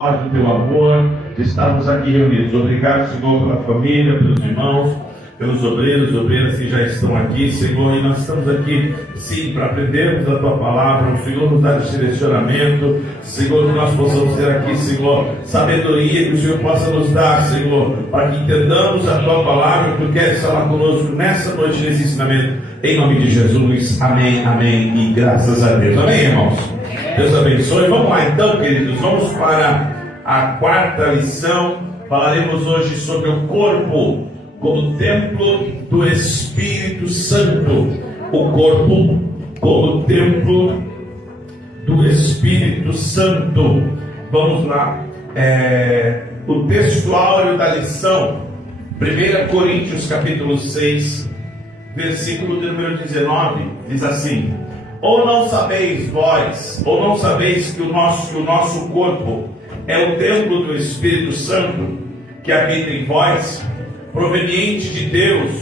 Do teu amor, de estarmos aqui reunidos. Obrigado, Senhor, pela família, pelos irmãos, pelos obreiros, obreiras que já estão aqui, Senhor, e nós estamos aqui, sim, para aprendermos a tua palavra. O Senhor nos dá esse direcionamento, Senhor, que nós possamos ter aqui, Senhor, sabedoria que o Senhor possa nos dar, Senhor, para que entendamos a tua palavra, que tu queres falar conosco nessa noite, nesse ensinamento, em nome de Jesus. Amém, amém, e graças a Deus. Amém, irmãos? Deus abençoe. Vamos lá então, queridos, vamos para a quarta lição. Falaremos hoje sobre o corpo como templo do Espírito Santo. O corpo como templo do Espírito Santo. Vamos lá. O texto áureo da lição, 1 Coríntios capítulo 6, versículo de número 19, diz assim: ou não sabeis vós, ou não sabeis que o nosso corpo é o templo do Espírito Santo que habita em vós, proveniente de Deus,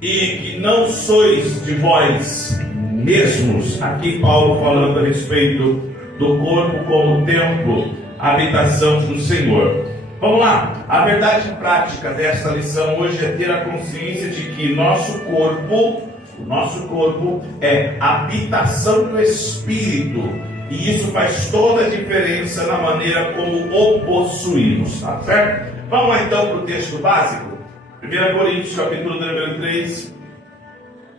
e que não sois de vós mesmos? Aqui Paulo falando a respeito do corpo como templo, habitação do Senhor. Vamos lá, a verdade prática desta lição hoje é ter a consciência de que o nosso corpo é habitação do Espírito, e isso faz toda a diferença na maneira como o possuímos, tá certo? Vamos lá então para o texto básico, 1 Coríntios capítulo número 3,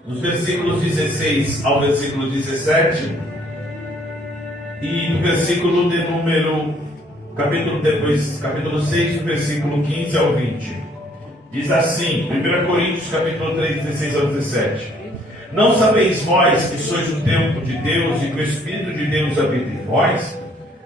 dos versículos 16 ao versículo 17, e do versículo de número, capítulo 6, do versículo 15 ao 20, diz assim, 1 Coríntios capítulo 3, 16 ao 17: não sabeis vós que sois o templo de Deus e que o Espírito de Deus habita em vós?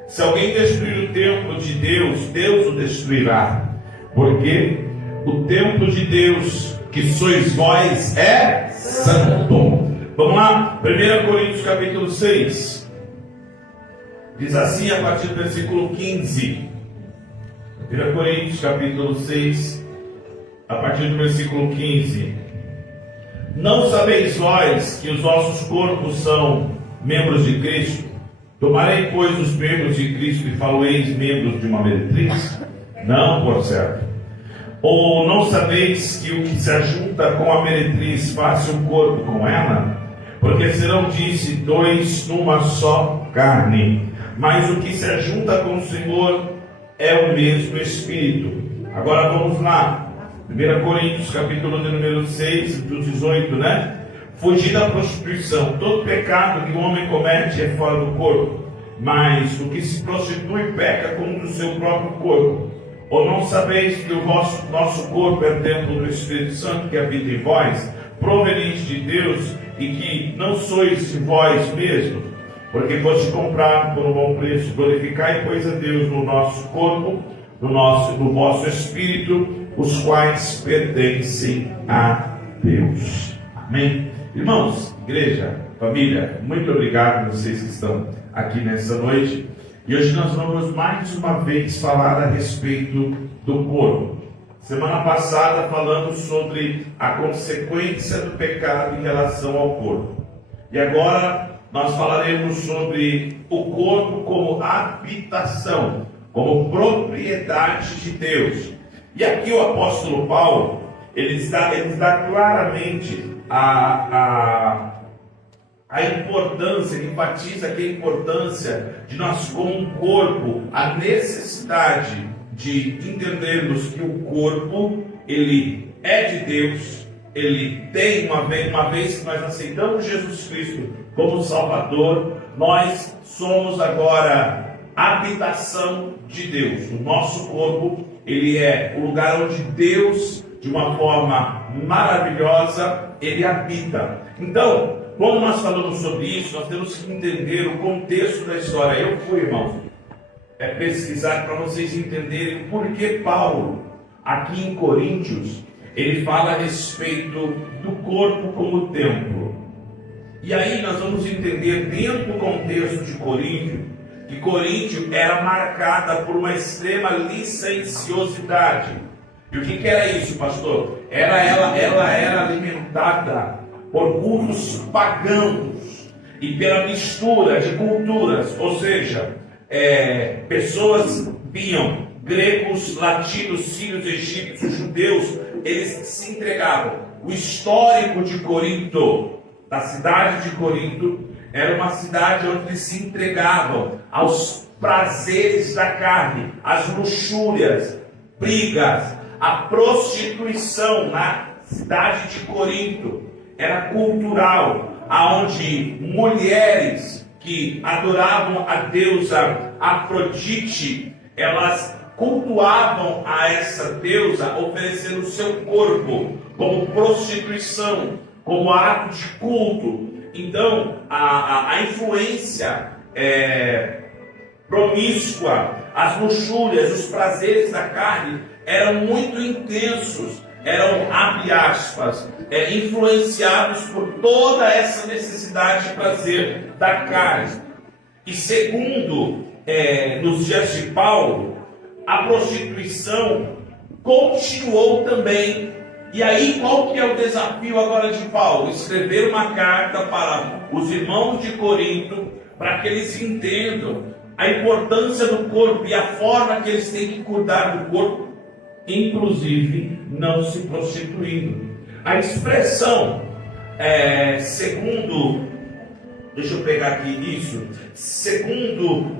Se alguém destruir o templo de Deus, Deus o destruirá, porque o templo de Deus que sois vós é santo. Vamos lá, 1 Coríntios capítulo 6, diz assim a partir do versículo 15. 1 Coríntios capítulo 6, a partir do versículo 15: não sabeis vós que os vossos corpos são membros de Cristo? Tomarei, pois, os membros de Cristo e faloeis membros de uma meretriz? Não, por certo. Ou não sabeis que o que se ajunta com a meretriz faz um corpo com ela? Porque serão, disse, dois numa só carne. Mas o que se ajunta com o Senhor é o mesmo Espírito. Agora vamos lá. 1 Coríntios, capítulo de número 6, do 18, né? Fugir da prostituição. Todo pecado que o homem comete é fora do corpo, mas o que se prostitui peca contra o seu próprio corpo. Ou não sabeis que o nosso corpo é templo do Espírito Santo que habita em vós, proveniente de Deus, e que não sois de vós mesmos, porque foste comprado por um bom preço? Glorificai, pois, a Deus no nosso corpo, no vosso espírito, os quais pertencem a Deus. Amém? Irmãos, igreja, família, muito obrigado a vocês que estão aqui nessa noite. E hoje nós vamos mais uma vez falar a respeito do corpo. Semana passada falamos sobre a consequência do pecado em relação ao corpo. E agora nós falaremos sobre o corpo como habitação, como propriedade de Deus. E aqui o apóstolo Paulo, ele dá claramente a importância, ele enfatiza aqui a importância de nós como um corpo, a necessidade de entendermos que o corpo, ele é de Deus, ele tem, uma vez que nós aceitamos Jesus Cristo como Salvador, nós somos agora habitação de Deus. O nosso corpo, ele é o lugar onde Deus, de uma forma maravilhosa, ele habita. Então, quando nós falamos sobre isso, nós temos que entender o contexto da história. Eu fui, irmãos, pesquisar para vocês entenderem por que Paulo, aqui em Coríntios, ele fala a respeito do corpo como templo. E aí nós vamos entender, dentro do contexto de Coríntio, que Coríntio era marcada por uma extrema licenciosidade. E o que era isso, pastor? Ela era alimentada por cultos pagãos e pela mistura de culturas, ou seja, pessoas vinham, gregos, latinos, sírios, egípcios, judeus, eles se entregavam. O histórico de Corinto, da cidade de Corinto, era uma cidade onde eles se entregavam aos prazeres da carne, às luxúrias, brigas, a prostituição na cidade de Corinto. Era cultural, aonde mulheres que adoravam a deusa Afrodite, elas cultuavam a essa deusa, oferecendo o seu corpo como prostituição, como ato de culto. Então, a influência promíscua, as luxúrias, os prazeres da carne eram muito intensos, eram, abre aspas, influenciados por toda essa necessidade de prazer da carne. E segundo, nos dias de Paulo, a prostituição continuou também. E aí, qual que é o desafio agora de Paulo? Escrever uma carta para os irmãos de Corinto, para que eles entendam a importância do corpo e a forma que eles têm que cuidar do corpo, inclusive não se prostituindo. A expressão, segundo, deixa eu pegar aqui isso, segundo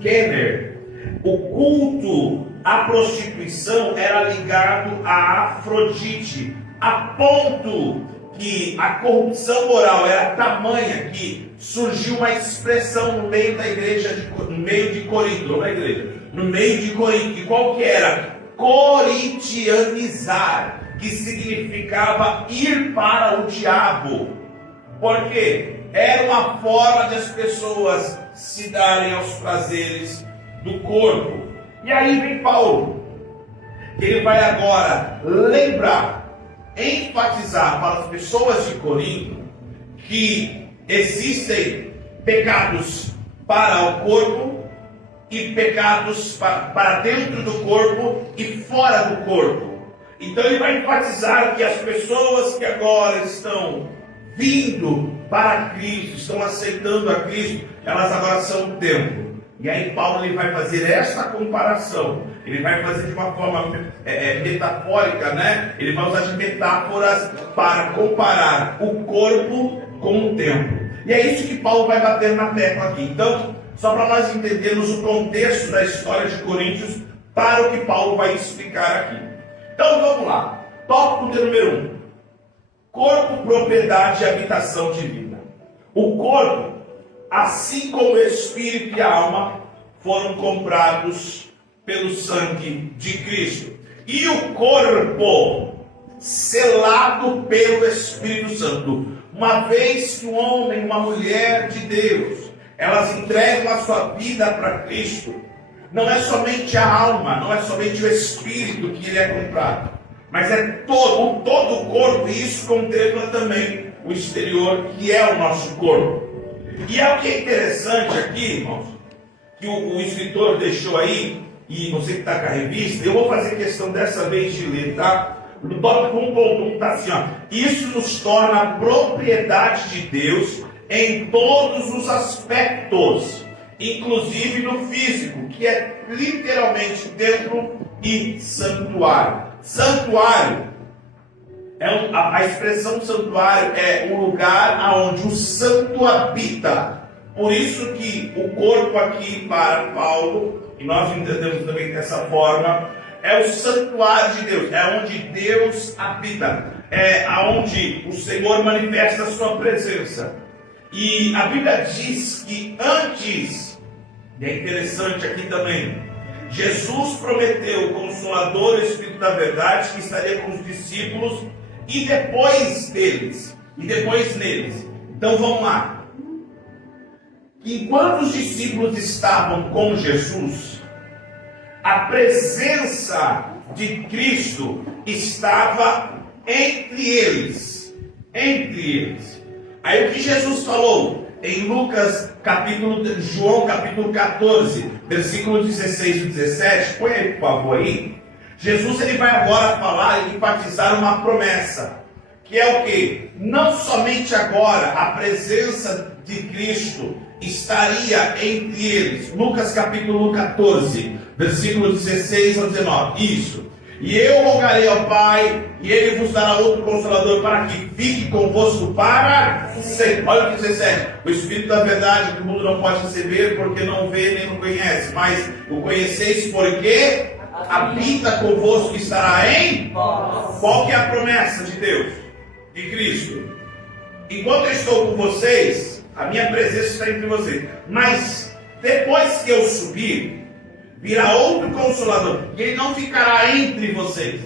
Kenner, o culto à prostituição era ligado a Afrodite, a ponto que a corrupção moral era tamanha que surgiu uma expressão no meio da igreja, no meio de Corinto, não na igreja, no meio de Corinto, e qual que era? Corintianizar, que significava ir para o diabo, porque era uma forma de as pessoas se darem aos prazeres do corpo. E aí vem Paulo, que ele vai agora lembrar, enfatizar para as pessoas de Corinto que existem pecados para o corpo e pecados para dentro do corpo e fora do corpo. Então ele vai enfatizar que as pessoas que agora estão vindo para Cristo, estão aceitando a Cristo, elas agora são o templo. E aí Paulo ele vai fazer esta comparação. Ele vai fazer de uma forma metafórica, né? Ele vai usar de metáforas para comparar o corpo com o templo. E é isso que Paulo vai bater na tecla aqui. Então, só para nós entendermos o contexto da história de Coríntios para o que Paulo vai explicar aqui. Então vamos lá. Tópico número 1. Corpo, propriedade e habitação divina. O corpo, assim como o espírito e a alma, foram comprados pelo sangue de Cristo. E o corpo, selado pelo Espírito Santo. Uma vez que um homem, uma mulher de Deus, elas entregam a sua vida para Cristo, não é somente a alma, não é somente o espírito que ele é comprado, mas é todo o corpo, e isso contempla também o exterior, que é o nosso corpo. E é o que é interessante aqui, irmãos, que o escritor deixou aí, e você que está com a revista, eu vou fazer questão dessa vez de ler, tá? No tópico 1.1 está assim, ó. Isso nos torna propriedade de Deus em todos os aspectos, inclusive no físico, que é literalmente templo e santuário. Santuário, a expressão santuário é um lugar onde o santo habita. Por isso que o corpo aqui para Paulo, e nós entendemos também dessa forma, é o santuário de Deus, é onde Deus habita, é onde o Senhor manifesta a sua presença. E a Bíblia diz que antes, e é interessante aqui também, Jesus prometeu o Consolador, o Espírito da Verdade, que estaria com os discípulos e depois deles, e depois neles. Então vamos lá. Enquanto os discípulos estavam com Jesus, a presença de Cristo estava entre eles. Entre eles. Aí o que Jesus falou em João capítulo 14, versículo 16 e 17, põe aí por favor aí. Jesus ele vai agora falar e enfatizar uma promessa, que é o que? Não somente agora a presença de Cristo estaria entre eles. Lucas capítulo 14, versículos 16 a 19. Isso. E eu rogarei ao Pai, e Ele vos dará outro Consolador para que fique convosco para sempre. Olha o que 17. O Espírito da verdade que o mundo não pode receber, porque não vê nem não conhece. Mas o conheceis porque habita convosco e estará em vós. Qual que é a promessa de Deus? De Cristo. Enquanto eu estou com vocês, a minha presença está entre vocês. Mas depois que eu subir, virá outro Consolador. E Ele não ficará entre vocês.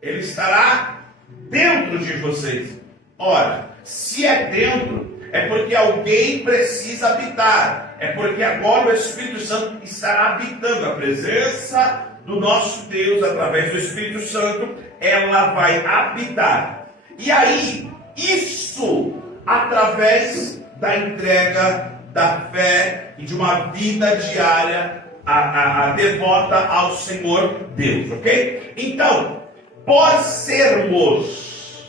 Ele estará dentro de vocês. Ora, se é dentro, é porque alguém precisa habitar. É porque agora o Espírito Santo estará habitando. A presença do nosso Deus, através do Espírito Santo, ela vai habitar. E aí, isso através da entrega, da fé e de uma vida diária a devota ao Senhor Deus, ok? Então, por sermos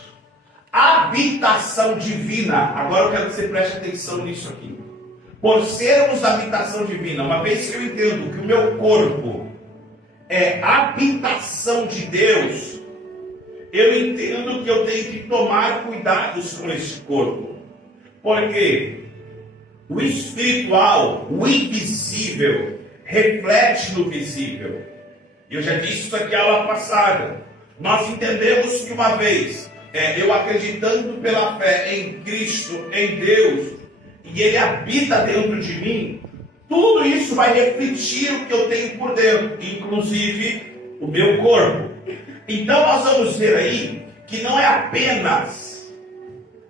habitação divina, agora eu quero que você preste atenção nisso aqui. Por sermos habitação divina, uma vez que eu entendo que o meu corpo é habitação de Deus, eu entendo que eu tenho que tomar cuidados com esse corpo. Porque o espiritual, o invisível, reflete no visível. Eu já disse isso aqui na aula passada. Nós entendemos que uma vez, eu acreditando pela fé em Cristo, em Deus, e Ele habita dentro de mim, tudo isso vai refletir o que eu tenho por dentro, inclusive o meu corpo. Então nós vamos ver aí que não é apenas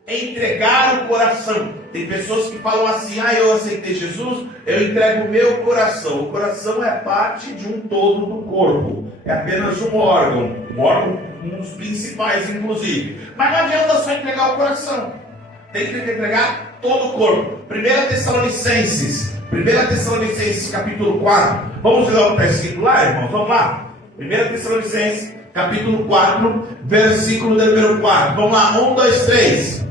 entregar o coração. Tem pessoas que falam assim: eu aceitei Jesus, eu entrego o meu coração. O coração é parte de um todo do corpo, é apenas um órgão, um dos principais inclusive. Mas não adianta só entregar o coração, tem que entregar todo o corpo. 1 Tessalonicenses capítulo 4, vamos ler o que está escrito lá, irmãos? Vamos lá. 1 Tessalonicenses capítulo 4, versículo número 4. Vamos lá, 1, 2, 3.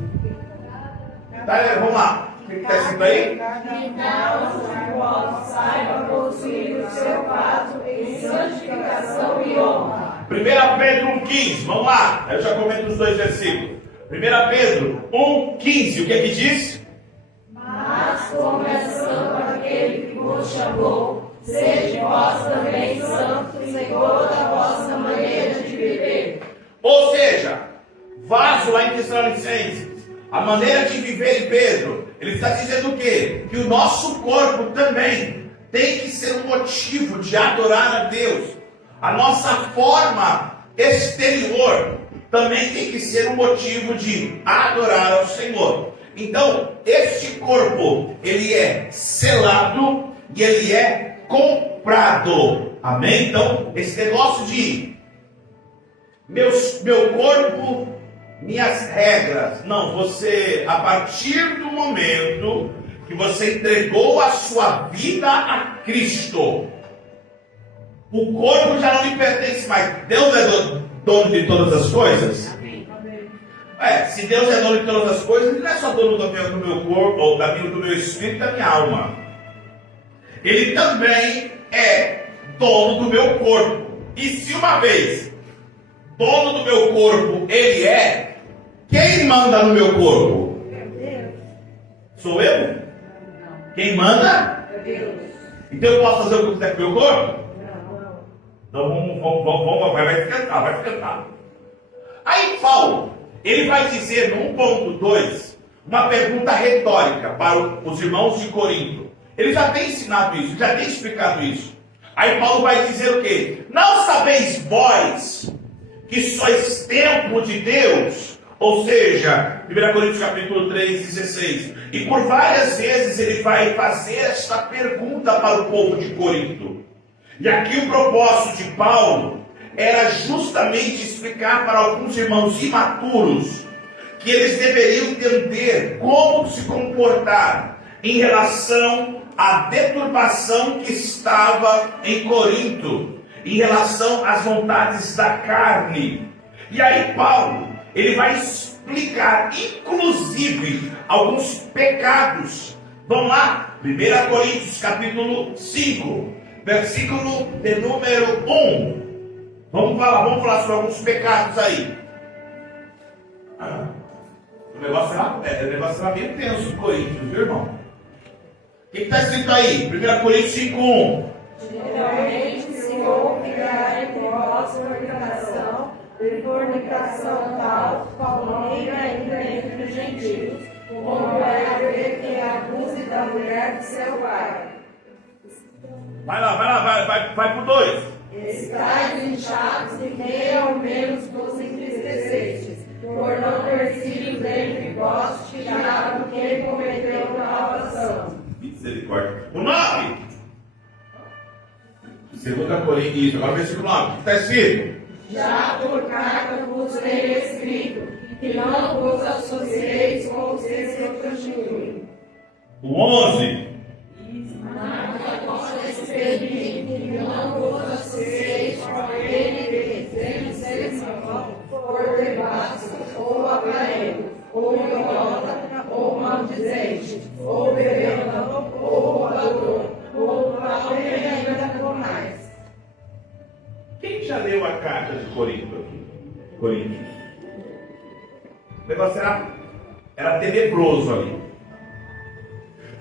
Tá, vamos lá. O que está escrito aí? Então, saiba possuir o seu fato em santificação e honra. 1 Pedro 1,15. Vamos lá. Eu já comento os dois versículos. 1 Pedro 1,15. O que é que diz? Mas como é santo aquele que vos chamou, sede vós também santos segundo a vossa maneira de viver. Ou seja, vaso lá em Tessalonicenses, a maneira de viver em Pedro, ele está dizendo o quê? Que o nosso corpo também tem que ser um motivo de adorar a Deus. A nossa forma exterior também tem que ser um motivo de adorar ao Senhor. Então, este corpo, ele é selado e ele é comprado. Amém? Então, esse negócio de meu corpo, minhas regras. Não, você, a partir do momento que você entregou a sua vida a Cristo, o corpo já não lhe pertence mais. Deus é dono de todas as coisas? Se Deus é dono de todas as coisas, Ele não é só dono do meu corpo, ou do meu espírito e da minha alma. Ele também é dono do meu corpo. E se uma vez dono do meu corpo Ele é, quem manda no meu corpo? Sou eu? Quem manda? Então eu posso fazer o que eu quiser com o meu corpo? Então vamos, vai esquentar. Aí Paulo, ele vai dizer no 1.2 uma pergunta retórica para os irmãos de Corinto. Ele já tem ensinado isso, já tem explicado isso. Aí Paulo vai dizer o quê? Não sabeis vós que sois templo de Deus? Ou seja, 1 Coríntios capítulo 3, 16. E por várias vezes ele vai fazer esta pergunta para o povo de Corinto. E aqui o propósito de Paulo era justamente explicar para alguns irmãos imaturos que eles deveriam entender como se comportar em relação à deturpação que estava em Corinto, em relação às vontades da carne. E aí Paulo, ele vai explicar, inclusive, alguns pecados Vamos lá, 1 Coríntios capítulo 5, versículo de número 1. Vamos falar sobre alguns pecados aí. O negócio era meio tenso, Coríntios, viu, irmão? O que está escrito aí? 1 Coríntios 5, 1. Geralmente se ouvirá entre vós fornicação, e fornicação tal, qual reina ainda entre os gentios, como é haver quem abuse da mulher de seu pai. Vai pro 2. Estais inchados e nem ao menos vos entristecestes, por não ter sido dentre vós tirado quem cometeu salvação. Misericórdia. O 9. 2 Coríntios, agora versículo 9. O que está escrito? Já por carta vos tenho escrito, que não vos associeis com os que se prostituem. O 11. Que não vos associeis com aquele que tem seleção por debaixo, ou aparelho, ou idólatra, ou maldizente, ou bebedor, ou roubador, ou tal e ainda com mais. Quem já leu a carta de Coríntios aqui? Coríntios. O negócio era tenebroso ali.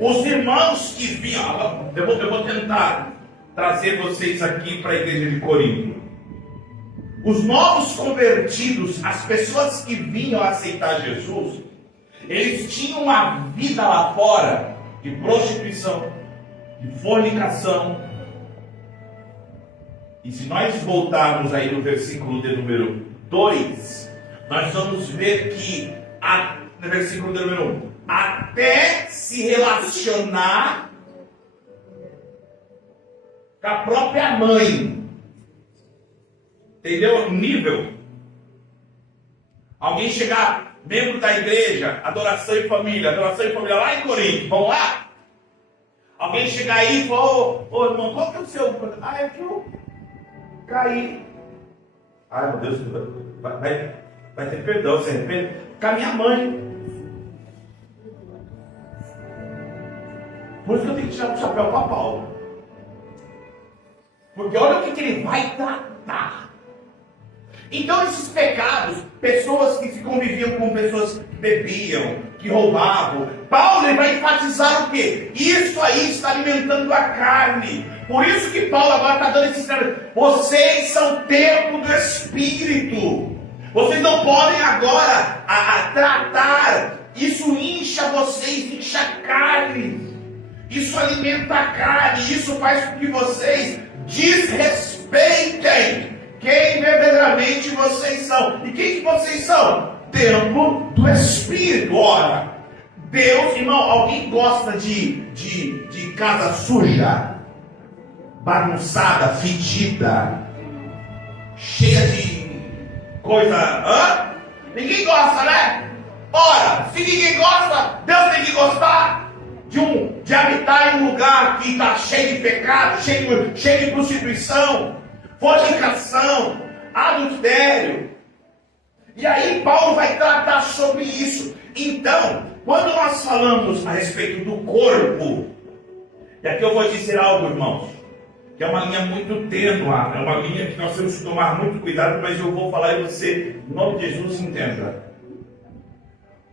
Os irmãos que vinham, eu vou tentar trazer vocês aqui para a igreja de Corinto. Os novos convertidos, as pessoas que vinham aceitar Jesus, eles tinham uma vida lá fora de prostituição, de fornicação. E se nós voltarmos aí no versículo de número 2, nós vamos ver que, no versículo de número 1, até se relacionar com a própria mãe. Entendeu? O nível. Alguém chegar, membro da igreja, adoração e família lá em Corinto, vamos lá? Alguém chegar aí e falar, ô irmão, qual que é o seu? É que eu caí. Ai meu Deus, vai ter perdão, você arrepende? Com a minha mãe. Por isso que eu tenho que tirar o chapéu para Paulo. Porque olha o que ele vai tratar. Então esses pecados, pessoas que se conviviam com pessoas que bebiam, que roubavam, Paulo ele vai enfatizar o quê? Isso aí está alimentando a carne. Por isso que Paulo agora está dando esse ensinamento. Vocês são templo do Espírito. Vocês não podem agora tratar. Isso incha vocês, incha a carne. Isso alimenta a carne. Isso faz com que vocês desrespeitem quem verdadeiramente vocês são. E quem que vocês são? Templo do Espírito. Ora, Deus, irmão, alguém gosta de casa suja, bagunçada, fedida, cheia de coisa? Ninguém gosta, né? Ora, se ninguém gosta, Deus tem que gostar de habitar em um lugar que está cheio de pecado, cheio de prostituição, fornicação, adultério. E aí Paulo vai tratar sobre isso. Então, quando nós falamos a respeito do corpo, e aqui eu vou dizer algo, irmãos, que é uma linha muito tênue, é uma linha que nós temos que tomar muito cuidado, mas eu vou falar e você, em nome de Jesus, entenda.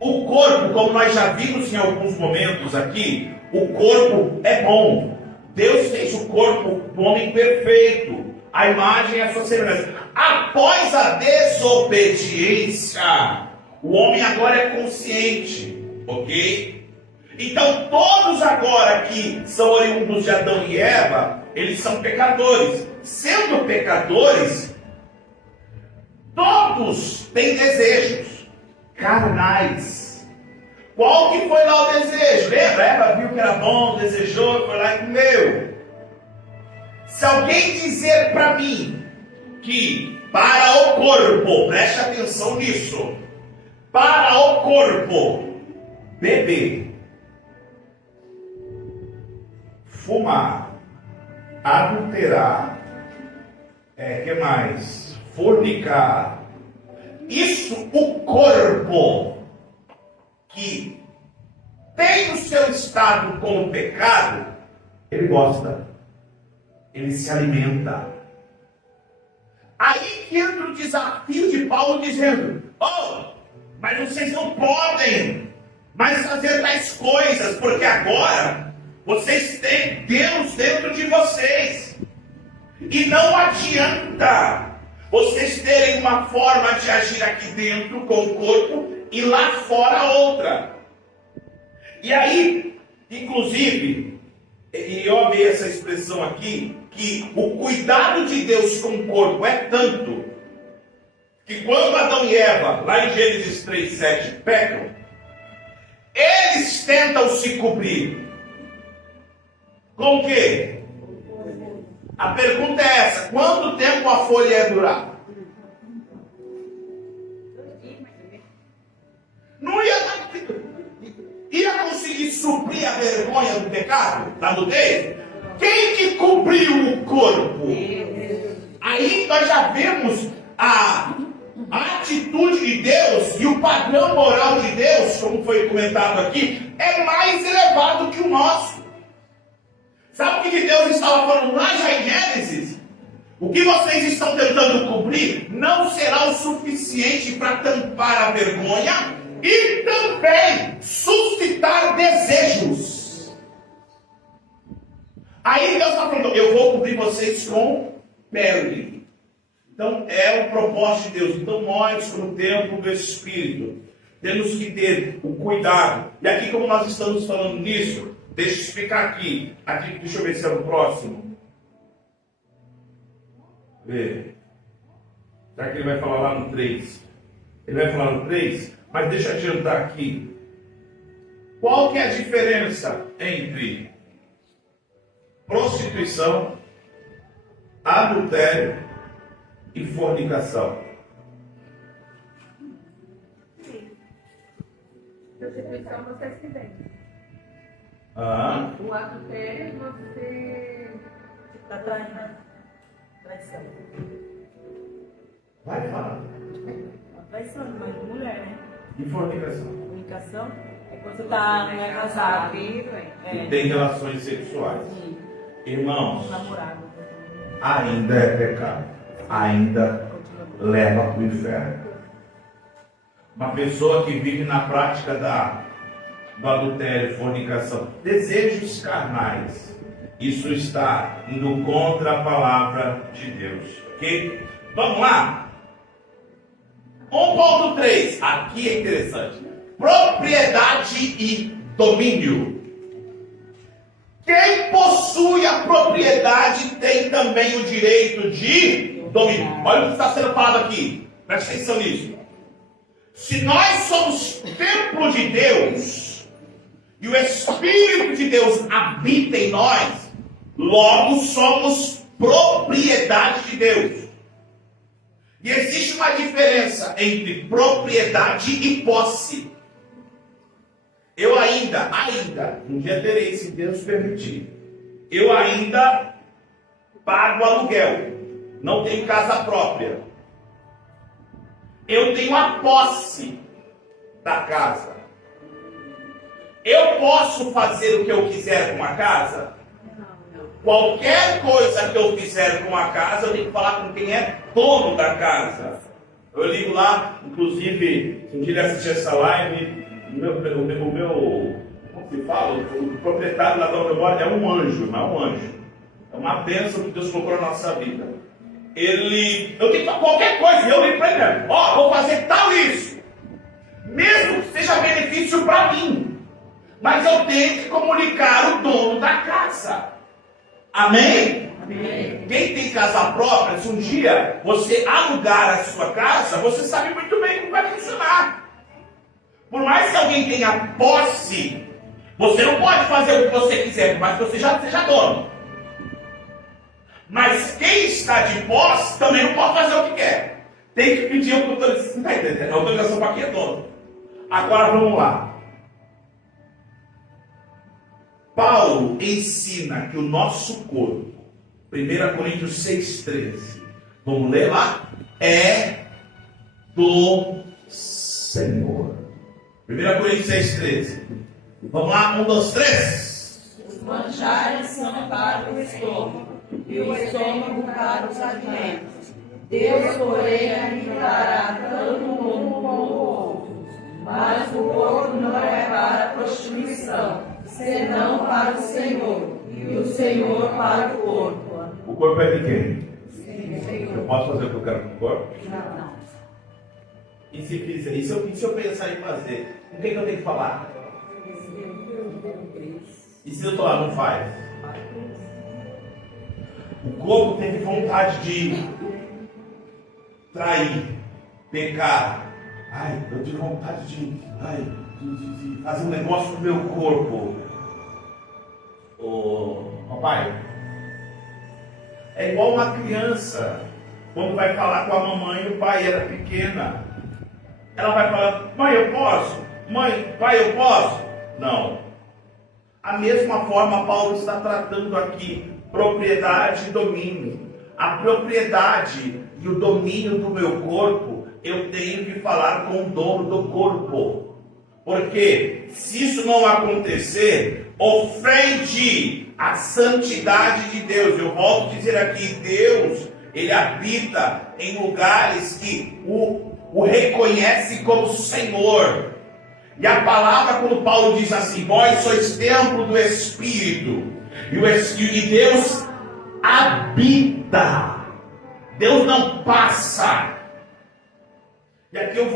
O corpo, como nós já vimos em alguns momentos aqui, o corpo é bom. Deus fez o corpo do homem perfeito, a imagem e a sua semelhança. Após a desobediência, o homem agora é consciente, ok? Então todos agora que são oriundos de Adão e Eva, eles são pecadores. Sendo pecadores, todos têm desejos carnais. Qual que foi lá o desejo? Lembra? Eva viu que era bom, desejou, foi lá e comeu. Se alguém dizer para mim que para o corpo, preste atenção nisso, para o corpo, beber, fumar, adulterar, que mais? Fornicar. Isso, o corpo que tem o seu estado com o pecado, ele gosta, ele se alimenta. Aí que entra o desafio de Paulo dizendo: oh, mas vocês não podem mais fazer tais coisas, porque agora vocês têm Deus dentro de vocês. E não adianta vocês terem uma forma de agir aqui dentro com o corpo e lá fora outra. E aí, inclusive, e eu amei essa expressão aqui, que o cuidado de Deus com o corpo é tanto, que quando Adão e Eva, lá em Gênesis 3:7, pecam, eles tentam se cobrir. Com o quê? A pergunta é essa: quanto tempo a folha ia durar? Não ia conseguir suprir a vergonha do pecado, da nudez? Quem que cobriu o corpo? Aí nós já vemos a atitude de Deus e o padrão moral de Deus, como foi comentado aqui, é mais elevado que o nosso. Sabe o que Deus estava falando lá já em Gênesis? O que vocês estão tentando cobrir não será o suficiente para tampar a vergonha e também suscitar desejos. Aí Deus está falando: eu vou cobrir vocês com pele. Então é o propósito de Deus. Então nós, como templo do Espírito, temos que ter o cuidado. E aqui, como nós estamos falando nisso, deixa eu explicar aqui. Deixa eu ver se é o próximo. Vê. Será que ele vai falar lá no 3? Ele vai falar no 3, mas deixa eu adiantar aqui. Qual que é a diferença entre prostituição, adultério e fornicação? Prostituição você se vende. O adultério você está traição. Vai falar. Traição de marido e mulher, né? E fornicação? Comunicação é quando você não é casado. E tem relações sexuais. Sim. Irmãos, Namorado. ainda é pecado. Ainda leva para o inferno. Uma pessoa que vive na prática do adultério, fornicação, desejos carnais, isso está indo contra a palavra de Deus. Ok? Vamos lá? 1.3, aqui é interessante. Propriedade e domínio. Quem possui a propriedade tem também o direito de domínio. Olha o que está sendo falado aqui. Presta atenção nisso. Se nós somos templo de Deus e o Espírito de Deus habita em nós, logo somos propriedade de Deus. E existe uma diferença entre propriedade e posse. Eu ainda, um dia terei, se Deus permitir, eu ainda pago aluguel, não tenho casa própria. Eu tenho a posse da casa. Eu posso fazer o que eu quiser com a casa? Qualquer coisa que eu fizer com a casa, eu tenho que falar com quem é dono da casa. Eu ligo lá, inclusive, se um dia ele assistir essa live, como se fala? O proprietário lá da onde eu moro é um anjo, não é um anjo. É uma bênção que Deus colocou na nossa vida. Eu tenho qualquer coisa, eu ligo para ele. Vou fazer tal isso. Mesmo que seja benefício para mim. Mas eu tenho que comunicar o dono da casa. Amém? Amém? Quem tem casa própria, se um dia você alugar a sua casa, você sabe muito bem como vai funcionar. Por mais que alguém tenha posse, você não pode fazer o que você quiser, mas que você já seja dono. Mas quem está de posse também não pode fazer o que quer. Tem que pedir autorização. A autorização para quem é dono. Agora vamos lá. Paulo ensina que o nosso corpo, 1 Coríntios 6,13, vamos ler lá, é do Senhor. 1 Coríntios 6,13. Vamos lá, 1, 2, 3. Os manjares são para o estômago, e o estômago para os alimentos. Deus, porém, aniquilará tanto um como o outro. Mas o corpo não é para a prostituição, senão para o Senhor, e o Senhor para o corpo. O corpo é de quem? Eu posso fazer o que eu quero com o corpo? Não. E se fizer? E se eu pensar em fazer? O que eu tenho que falar? E se eu estou lá, não faz? O corpo teve vontade de trair, pecar. Ai, eu tive vontade de fazer um negócio com o meu corpo. Papai, é igual uma criança quando vai falar com a mamãe e o pai era pequena. Ela vai falar: mãe, eu posso? Mãe, pai, eu posso? Não. A mesma forma Paulo está tratando aqui propriedade e domínio. A propriedade e o domínio do meu corpo, eu tenho que falar com o dono do corpo. Porque se isso não acontecer, ofende a santidade de Deus. Eu volto a dizer aqui, Deus, Ele habita em lugares que o reconhece como Senhor. E a palavra, quando Paulo diz assim: vós sois templo do Espírito, e Deus habita. Deus não passa. E aqui eu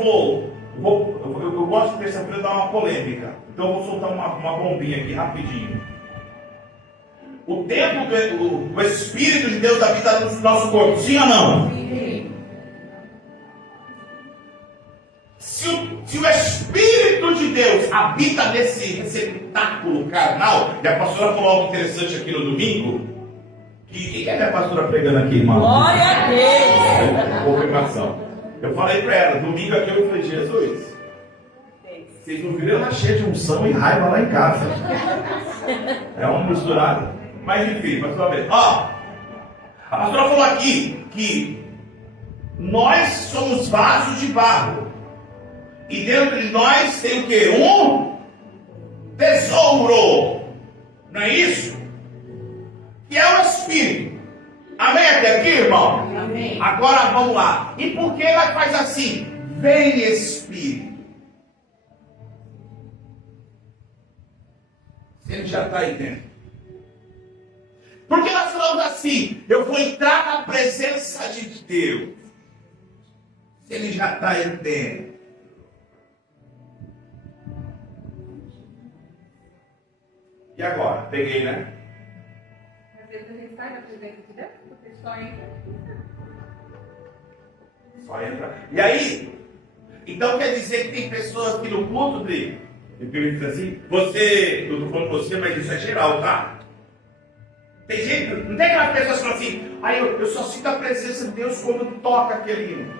gosto de terça-feira dar uma polêmica. Então eu vou soltar uma bombinha aqui rapidinho. O templo do Espírito de Deus habita no nosso corpo, sim ou não? Sim. Se o Espírito de Deus habita nesse receptáculo carnal, e a pastora falou algo interessante aqui no domingo, quem é a minha pastora pregando aqui, irmão? Glória a Deus! Confirmação. Eu falei para ela, domingo aqui eu falei: Jesus, vocês não viram ela cheia de unção e raiva lá em casa. É uma misturada. Mas enfim, pastora vez. A pastora falou aqui que nós somos vasos de barro. E dentro de nós tem o quê? Um tesouro. Não é isso? Que é o Espírito. Amém até aqui, irmão? Amém. Agora vamos lá. E por que ela faz assim? Vem Espírito. Ele já está aí dentro. Porque nós falamos assim: eu vou entrar na presença de Deus. Ele já está aí dentro. E agora? Peguei, né? Às vezes a gente sai da presença de Deus, porque só entra. Só entra. E aí? Então quer dizer que tem pessoas que no culto de diz assim, você, eu estou falando com você, mas isso é geral, tá? Tem gente, não tem aquelas pessoas que falam assim: eu só sinto a presença de Deus quando toca aquele hino.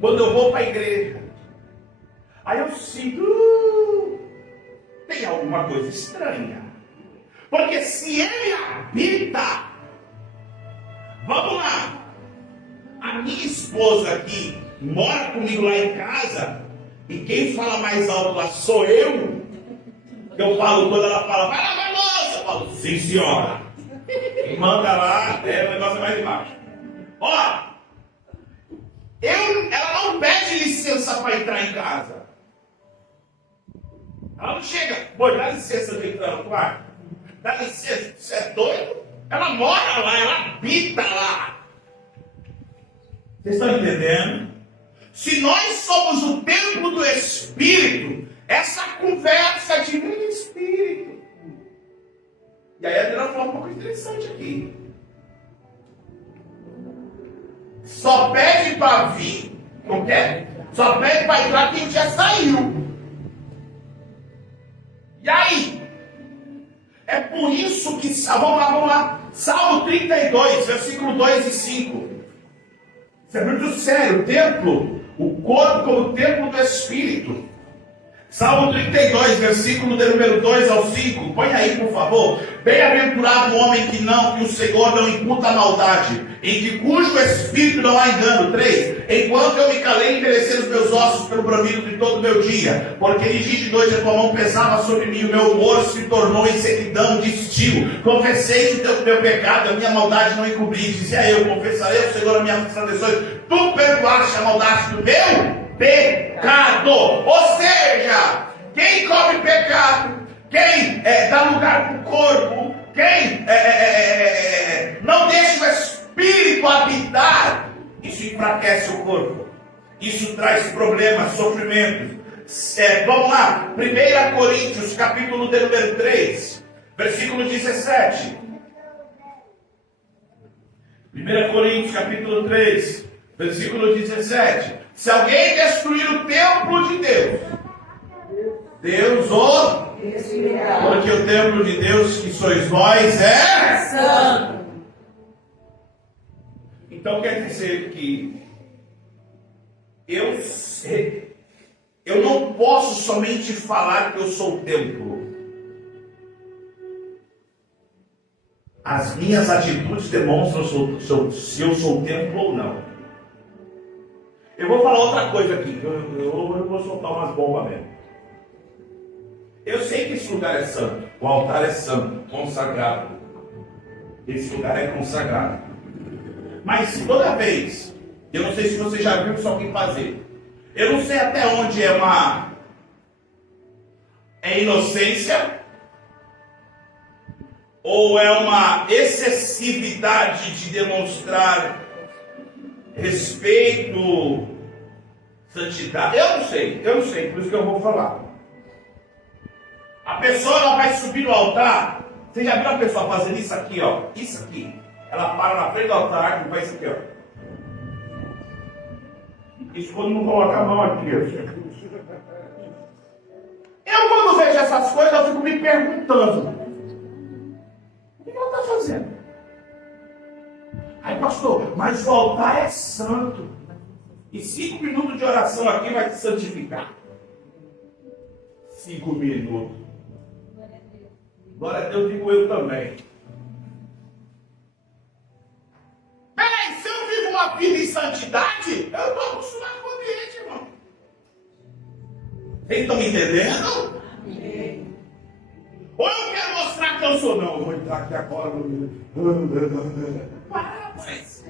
Quando eu vou para a igreja. Aí eu sinto, tem alguma coisa estranha. Porque se ele habita, vamos lá, a minha esposa aqui mora comigo lá em casa, e quem fala mais alto lá sou eu. Eu falo, quando ela fala: vai lavar a louça, eu falo: sim, senhora. E manda lá, o negócio é mais embaixo. Ela não pede licença para entrar em casa. Ela não chega: dá licença de entrar no quarto. Dá licença, você é doido? Ela mora lá, ela habita lá. Vocês estão entendendo? Se nós somos o templo do Espírito, essa conversa de vem Espírito. E aí a Adriana falou uma coisa interessante aqui. Só pede para vir, não quer? Só pede para entrar quem já saiu. E aí? É por isso que, vamos lá. Salmo 32, versículo 2 e 5. Isso é muito sério. O templo, o corpo como templo do Espírito. Salmo 32, versículo de número 2 ao 5. Põe aí, por favor. Bem-aventurado o homem que o Senhor não imputa a maldade, em que cujo espírito não há engano. 3. Enquanto eu me calei, envelheceram os meus ossos pelo bramido de todo o meu dia, porque de dia e de noite a tua mão pesava sobre mim, o meu humor se tornou em sequidão de estio. Confessei o meu pecado, a minha maldade não encobri. Dizia eu, confessarei ao Senhor as minhas transgressões. Tu perdoaste a maldade do meu pecado. Ou seja, quem come pecado, quem dá lugar para o corpo, quem não deixa o espírito habitar, isso enfraquece o corpo, isso traz problemas, sofrimentos. Vamos lá, 1 Coríntios capítulo de número 3, versículo 17. 1 Coríntios capítulo 3, versículo 17. Se alguém destruir o templo de Deus, Deus o destruirá. Porque o templo de Deus que sois vós é santo. Então quer dizer que eu não posso somente falar que eu sou o templo. As minhas atitudes demonstram se eu sou o templo ou não. Eu vou falar outra coisa aqui, eu vou soltar umas bombas mesmo. Eu sei que esse lugar é santo, o altar é santo, consagrado. Esse lugar é consagrado. Mas toda vez, eu não sei se você já viu isso alguém fazer. Eu não sei até onde é inocência ou é uma excessividade de demonstrar respeito, santidade. Eu não sei, por isso que eu vou falar. A pessoa ela vai subir no altar. Você já viu a pessoa fazendo isso aqui, ó? Isso aqui. Ela para na frente do altar e faz isso aqui, ó. Isso quando não coloca a mão aqui, ó. Eu quando vejo essas coisas, eu fico me perguntando: o que ela está fazendo? Aí, pastor, mas o altar é santo. E 5 minutos de oração aqui vai te santificar. 5 minutos. Glória a Deus, digo eu também. Peraí, se eu vivo uma vida em santidade, eu estou acostumado com o ambiente, irmão. Vocês estão me entendendo? Amém. Ou eu quero mostrar que eu sou, não. Eu vou entrar aqui agora. Para, pois.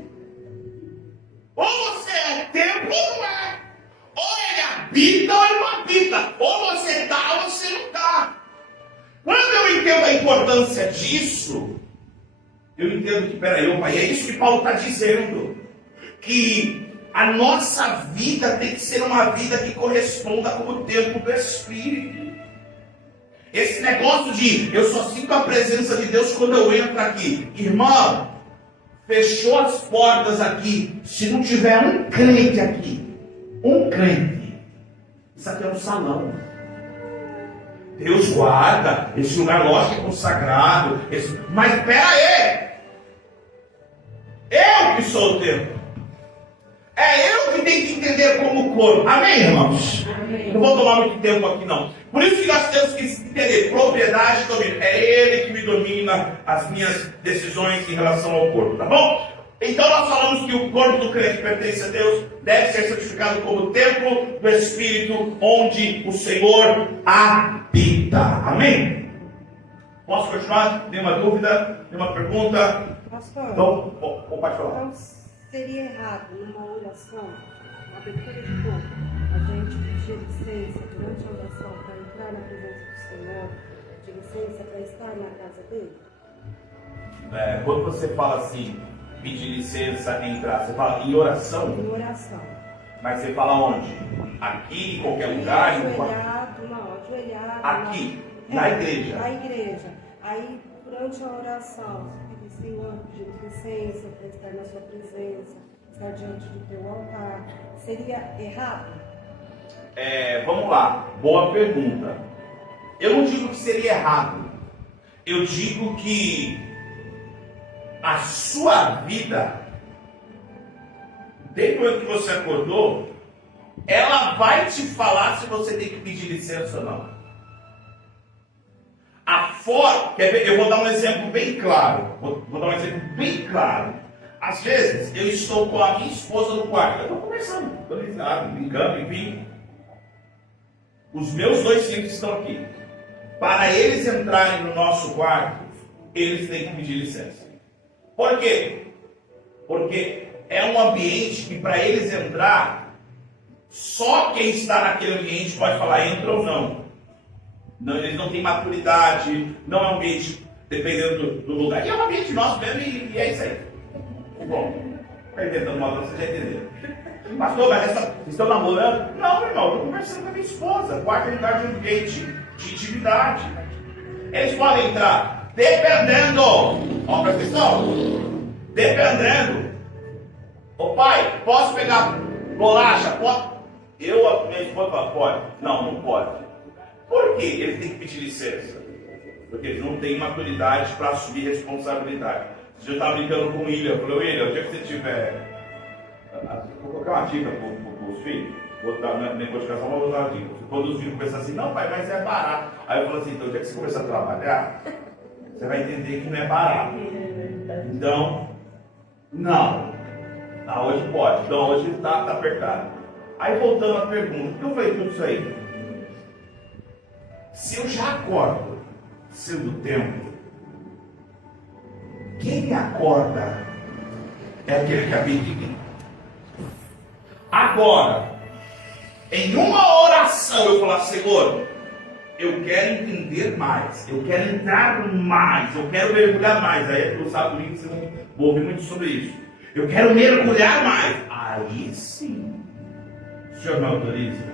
Ou você é templo ou não é. Ou ele habita ou ele não habita. Ou você está ou você não está. Quando eu entendo a importância disso, eu entendo que, peraí, pai, é isso que Paulo está dizendo. Que a nossa vida tem que ser uma vida que corresponda com o templo do Espírito. Esse negócio de eu só sinto a presença de Deus quando eu entro aqui. Irmão, fechou as portas aqui. Se não tiver um crente aqui, isso aqui é um salão. Deus guarda, esse lugar lógico é consagrado. Mas pera aí, eu que sou o templo. É eu que tenho que entender como corpo. Amém, irmãos? Amém. Não vou tomar muito tempo aqui, não. Por isso que nós temos que entender propriedade e domínio. É Ele que me domina as minhas decisões em relação ao corpo, tá bom? Então nós falamos que o corpo do crente pertence a Deus, deve ser santificado como templo do Espírito, onde o Senhor habita. Amém? Posso continuar? Tem uma dúvida? Tem uma pergunta? Pastor, Então, pode falar. então seria errado numa oração, na abertura de culto, a gente pedir licença durante a oração para entrar na presença do Senhor, pedir licença para estar na casa dele? Quando você fala assim, pedir licença, entrar, você fala em oração? Em oração. Mas você fala onde? Aqui, em qualquer lugar? Ajoelhado, aqui, na igreja. Na igreja. Aí, durante a oração, você pedir, Senhor, pedir licença para estar na sua presença, estar diante do teu altar. Seria errado? Vamos lá, boa pergunta. Eu não digo que seria errado. Eu digo que a sua vida, desde o momento que você acordou, ela vai te falar se você tem que pedir licença ou não. Quer ver? Eu vou dar um exemplo bem claro. Vou dar um exemplo bem claro. Às vezes, eu estou com a minha esposa no quarto. Eu estou conversando, estou ligado, brincando, enfim. Os meus 2 filhos estão aqui. Para eles entrarem no nosso quarto, eles têm que pedir licença. Por quê? Porque é um ambiente que, para eles entrar, só quem está naquele ambiente pode falar entra ou não. Não, eles não têm maturidade, não é um ambiente, dependendo do lugar. E é um ambiente nosso mesmo e é isso aí. Bom, está inventando uma coisa, você já entendeu. Pastor, mas vocês estão namorando? Não, meu irmão, estou conversando com a minha esposa. Quarto lugar de ambiente de intimidade. Eles podem entrar, dependendo. Ó, presta atenção. Dependendo. Ô pai, posso pegar bolacha? Pode? A minha esposa fala, pode. Não pode. Por quê? Eles têm que pedir licença. Porque eles não têm maturidade para assumir responsabilidade. Eu estava brincando com o William. Eu falei, William, o dia que você tiver... Vou colocar uma dica para os filhos. Depois de casar, vou dar uma dica. Quando os filhos começam assim, não pai, mas é barato. Aí eu falo assim, então o dia que você começar a trabalhar, você vai entender que não é barato. Então, não. Hoje pode. Então hoje está apertado. Aí voltando à pergunta, por que eu falei tudo isso aí? Se eu já acordo cedo do tempo, quem me acorda é aquele que habita em mim. Agora, em uma oração eu falar, Senhor, eu quero entender mais, eu quero entrar mais, eu quero mergulhar mais. Aí no sábado domingo vocês vão ouvir muito sobre isso. Eu quero mergulhar mais. Aí sim, o Senhor me autoriza,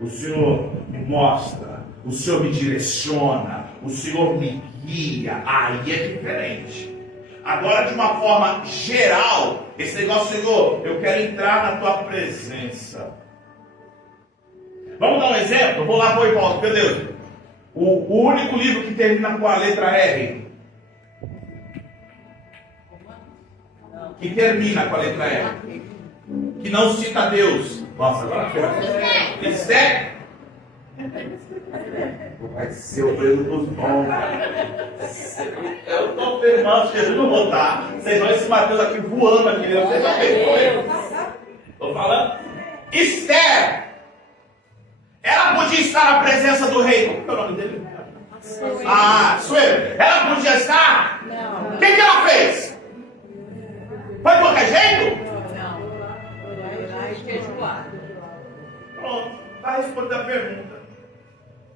o Senhor me mostra, o Senhor me direciona, o Senhor me guia. Aí é diferente. Agora, de uma forma geral, esse negócio, Senhor, eu quero entrar na tua presença. Vamos dar um exemplo? Eu vou lá, vou e volto. Meu Deus. O único livro que termina com a letra R. Que termina com a letra R. Que não cita Deus. Nossa, agora Esther. Vai ser o preso dos bons. Eu estou afirmando, Jesus não vou estar. Vocês vão esse Mateus aqui voando aqui. Vocês vão ver. Estou falando. Esther. Ela podia estar na presença do rei. Como é o nome dele? Sueli. Ela podia estar? Não. O que ela fez? Foi de qualquer jeito? Não. Pronto. Está respondendo a pergunta.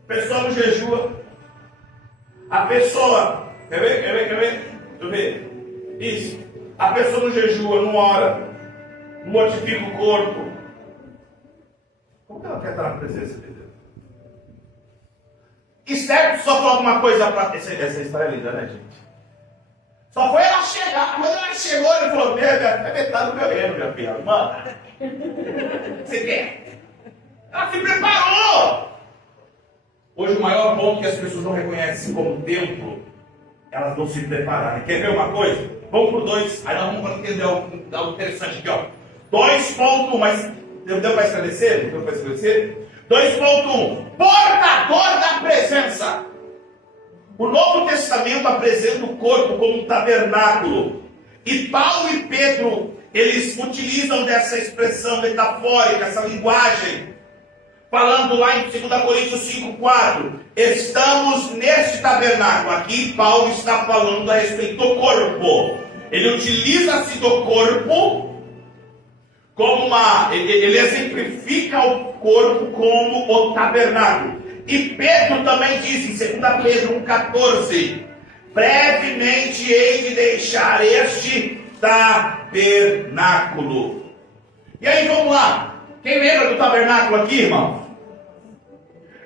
A pessoa não jejua. A pessoa. Quer ver? Deixa eu ver. Isso. A pessoa não jejua, não ora. Não mortifica o corpo. Como que ela quer estar na presença de Deus? Esther só falou alguma coisa para. Essa história é linda, né, gente? Só foi ela chegar. Quando ela chegou, ele falou: é metade do meu reino, minha filha. Mano, você quer? Ela se preparou. Hoje, o maior ponto que as pessoas não reconhecem como templo, elas não se prepararam. Quer ver uma coisa? Vamos por 2. Aí nós vamos entender algo interessante aqui, ó. 2.1, mas deu para esclarecer? 2.1. Portador da presença. O Novo Testamento apresenta o corpo como um tabernáculo. E Paulo e Pedro, eles utilizam dessa expressão metafórica, essa linguagem, falando lá em 2 Coríntios 5,4. Estamos neste tabernáculo. Aqui Paulo está falando a respeito do corpo. Ele utiliza-se do corpo como ele exemplifica o corpo como o tabernáculo. E Pedro também diz em 2 Pedro 1,14: brevemente hei de deixar este tabernáculo. E aí vamos lá. Quem lembra do tabernáculo aqui, irmão?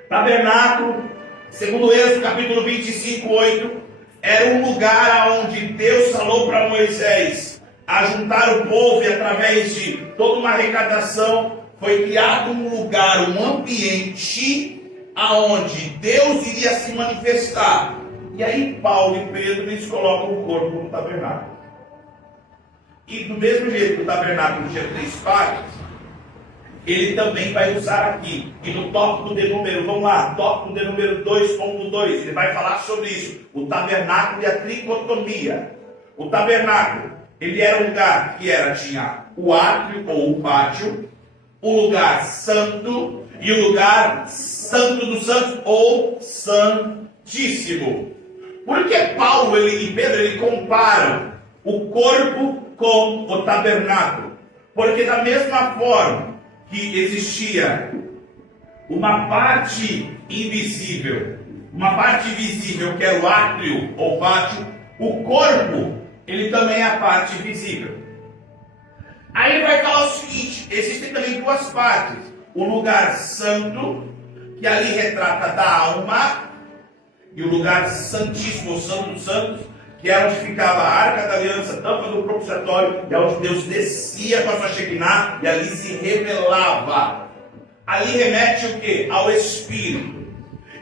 Tabernáculo, segundo Êxodo capítulo 25:8, era um lugar onde Deus falou para Moisés a juntar o povo, e através de toda uma arrecadação foi criado um lugar, um ambiente aonde Deus iria se manifestar. E aí Paulo e Pedro, eles colocam o corpo no tabernáculo. E do mesmo jeito que o tabernáculo tinha 3 partes, ele também vai usar aqui. E no tópico de número, vamos lá, tópico de número 2.2, ele vai falar sobre isso. O tabernáculo e a tricotomia. O tabernáculo, ele era um lugar que tinha o átrio ou o pátio, o lugar santo e o lugar santo dos santos ou santíssimo. Por que Paulo e Pedro ele comparam o corpo com o tabernáculo? Porque da mesma forma que existia uma parte invisível, uma parte visível que era o átrio ou pátio, o corpo ele também é a parte visível. Aí ele vai falar o seguinte: existem também duas partes. O lugar santo, que ali retrata da alma, e o lugar santíssimo, o santo dos santos, que é onde ficava a arca da aliança, tampa do propiciatório, e é onde Deus descia com a sua Shekinah, e ali se revelava. Ali remete o quê? Ao Espírito.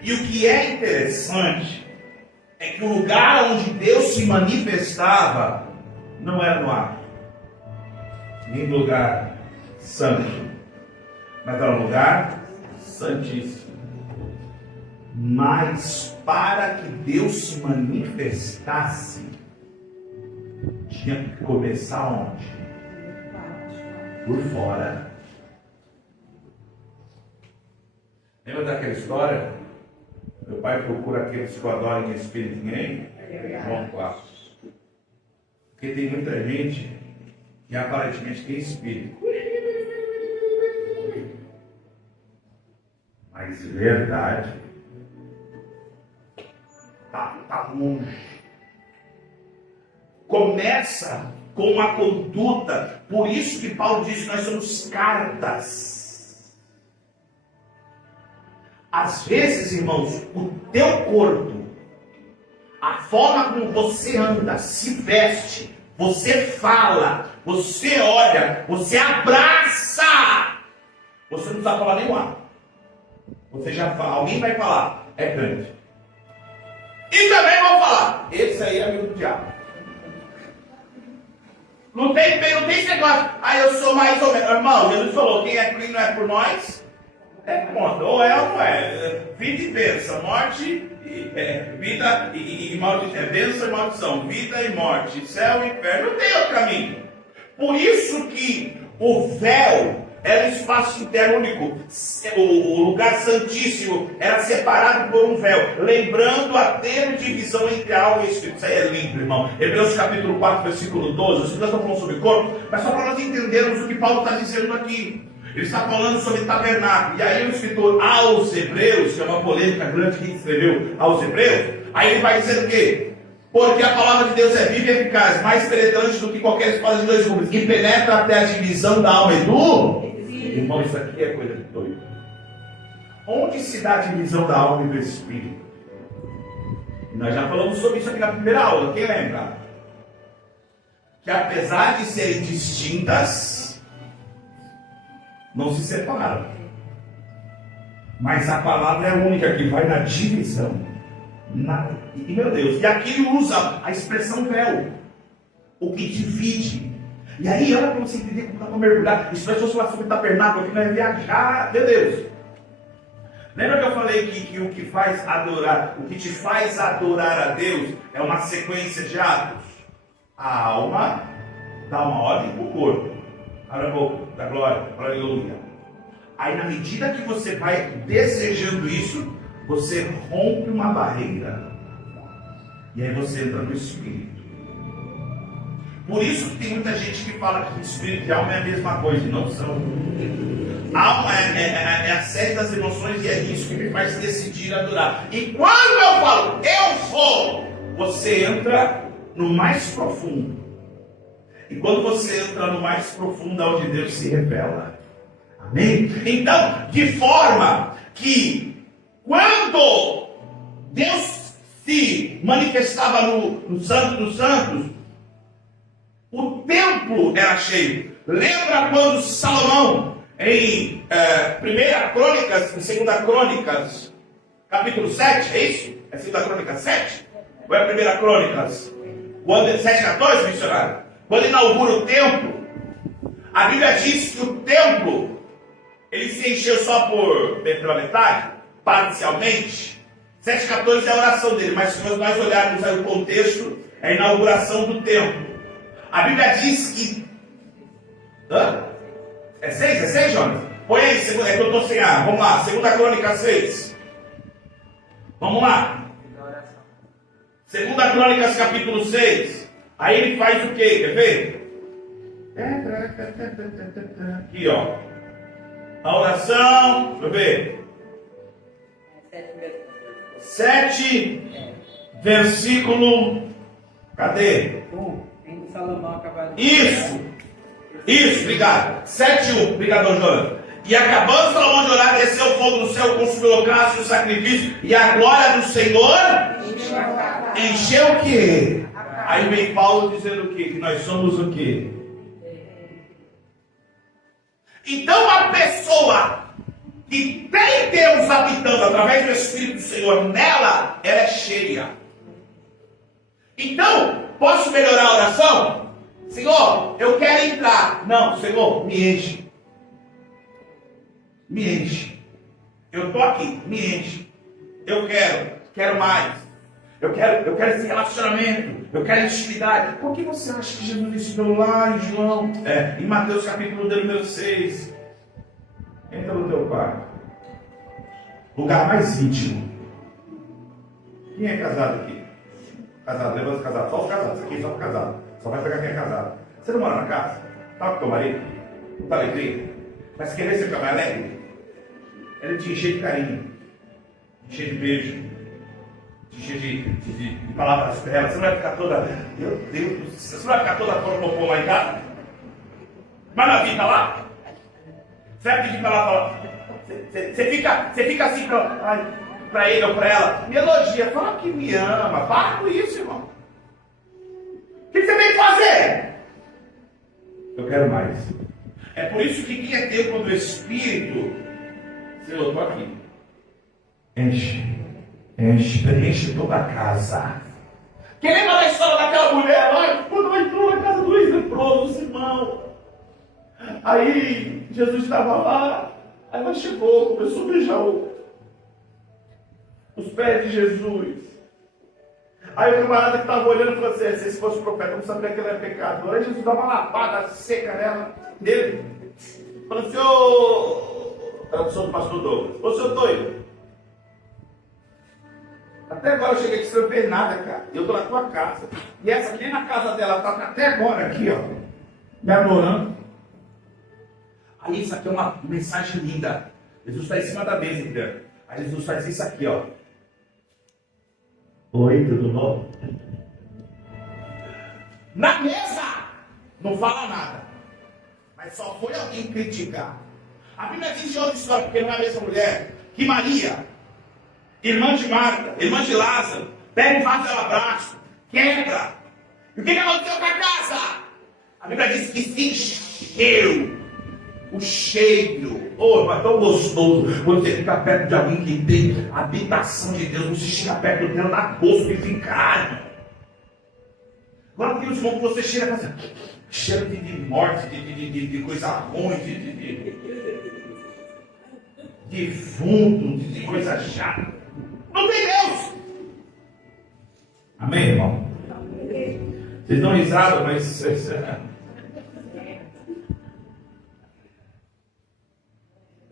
E o que é interessante é que o lugar onde Deus se manifestava não era no átrio, nem no lugar santo, mas era um lugar santíssimo. Mas para que Deus se manifestasse, tinha que começar onde? Por fora. Lembra daquela história? Meu pai procura aqueles que adorem em espírito e em João 4. Porque tem muita gente que aparentemente tem espírito, mas verdade está longe. Começa com a conduta. Por isso que Paulo diz que nós somos cartas. Às vezes, irmãos, o teu corpo, a forma como você anda, se veste, você fala, você olha, você abraça, você não precisa falar nenhum ato. Você já fala, alguém vai falar, é crente. E também vão falar, esse aí é amigo do diabo. Não tem esse negócio, eu sou mais ou menos. Irmão, Jesus falou, quem é crente não é por nós, é contra. Ou é ou não é. Vida e bênção, morte vida e maldição. Bênção e maldição, vida e morte, céu e inferno. Não tem outro caminho. Por isso que o véu era um espaço interno único. O lugar santíssimo era separado por um véu, lembrando a ter divisão entre a alma e o espírito. Isso aí é lindo, irmão. Hebreus capítulo 4, versículo 12. Nós estamos falando sobre corpo, mas só para nós entendermos o que Paulo está dizendo aqui. Ele está falando sobre tabernáculo. E aí o escritor aos Hebreus, que é uma polêmica grande que escreveu aos Hebreus, aí ele vai dizer o quê? Porque a palavra de Deus é viva e eficaz, mais penetrante do que qualquer espada de dois gumes, e penetra até a divisão da alma e do... Irmão, isso aqui é coisa de doido. Onde se dá a divisão da alma e do espírito? Nós já falamos sobre isso aqui na primeira aula, quem lembra? Que apesar de serem distintas, não se separam. Mas a palavra é a única que vai na divisão. E meu Deus, e aqui ele usa a expressão véu, o que divide. E aí, olha para você entender como dá para mergulhar. Isso vai ser falar sobre tabernáculo, aqui nós viajar, meu Deus. Lembra que eu falei que o que faz adorar, o que te faz adorar a Deus é uma sequência de atos? A alma dá uma ordem para o corpo. Abra a boca, da glória, aleluia. Aí, na medida que você vai desejando isso, você rompe uma barreira. E aí você entra no espírito. Por isso que tem muita gente que fala que espírito e alma é a mesma coisa, e não são. Alma é a série das emoções e é isso que me faz decidir adorar. E quando eu falo, eu vou, você entra no mais profundo. E quando você entra no mais profundo, é onde Deus se revela. Amém? Então, de forma que quando Deus se manifestava no Santo dos Santos, o templo era cheio. Lembra quando Salomão, em 1 Crônicas, em 2 Crônicas, capítulo 7, é isso? É 2 Crônicas 7? Ou é 1 Crônicas? Quando, 7:14, missionário? Quando inaugura o templo, a Bíblia diz que o templo Ele se encheu só pela metade? Parcialmente? 7,14 é a oração dele, mas se nós olharmos aí o contexto, é a inauguração do templo. A Bíblia diz que... É 6? É 6, Jonas? Põe aí, é que eu estou sem ar. Vamos lá, 2 Crônica 6. Vamos lá. 2 Crônicas capítulo 6. Aí ele faz o quê? Quer ver? Aqui, ó. A oração, deixa eu ver. 7, versículo. Cadê? Isso, obrigado. 7:1, obrigado, Jonas. E acabando Salomão de orar, desceu o fogo do céu, consumiu o holocausto e o sacrifício, e a glória do Senhor encheu o quê? Aí vem Paulo dizendo o quê? Que nós somos o quê? Então a pessoa que tem Deus habitando através do Espírito do Senhor nela, ela é cheia. Então, posso melhorar a oração? Senhor, eu quero entrar. Não, Senhor, me enche. Me enche. Eu estou aqui, me enche. Eu quero mais. Eu quero esse relacionamento. Eu quero intimidade. Por que você acha que Jesus ensinou lá em João? Em Mateus capítulo número 6. Entra no teu quarto. Lugar mais íntimo. Quem é casado aqui? Casado, levanta os casados. Só os casados aqui, só os casados. Só vai pegar quem é casado. Você não mora na casa? Tá com teu marido? Não tá alegria? Mas querer ser mais alegre? Ele te encher de carinho. Te encher de beijo. Te encher de palavras belas. Você não vai ficar toda... Meu Deus do céu. Você não vai ficar toda pornopô lá em casa? Mas na vida lá? Você vai pedir pra ela falar... Você fica assim pra ele ou pra ela. Me elogia. Fala que me ama. Para com isso, irmão. O que você tem que fazer? Eu quero mais. É por isso que quem é tempo do Espírito, Senhor, eu estou aqui. Enche toda a casa. Quem lembra da história daquela mulher lá, quando ela entrou na casa dos leprosos, irmão? Aí Jesus estava lá, aí ela chegou, começou a beijar os pés de Jesus. Aí o camarada que estava olhando falou assim: se esse fosse profeta, não sabia que ele era pecador. Aí Jesus dá uma lapada seca nele. Falou assim: ô, tradução do pastor Douglas, ô seu doido, até agora eu cheguei aqui sem ver nada, cara. Eu estou na tua casa. E essa nem na casa dela está até agora aqui, ó, me adorando. Aí isso aqui é uma mensagem linda. Jesus está em cima da mesa, entendeu? Aí Jesus faz isso aqui, ó. Oi, tudo bom? Na mesa não fala nada, mas só foi alguém criticar. A Bíblia diz de outra história, porque não é a mesma mulher, que Maria, irmã de Marta, irmã de Lázaro, pega um vaso de alabastro, quebra. E o que aconteceu com a casa? A Bíblia diz que se encheu. O cheiro, mas tão gostoso quando você fica perto de alguém que tem a habitação de Deus. Você chega perto dele na bolsa e fica encarno. Agora tem os irmãos que você chega e fala assim, cheiro de morte, de coisa ruim, de defunto, de coisa chata. Não tem Deus. Amém, irmão? Vocês dão risada, mas...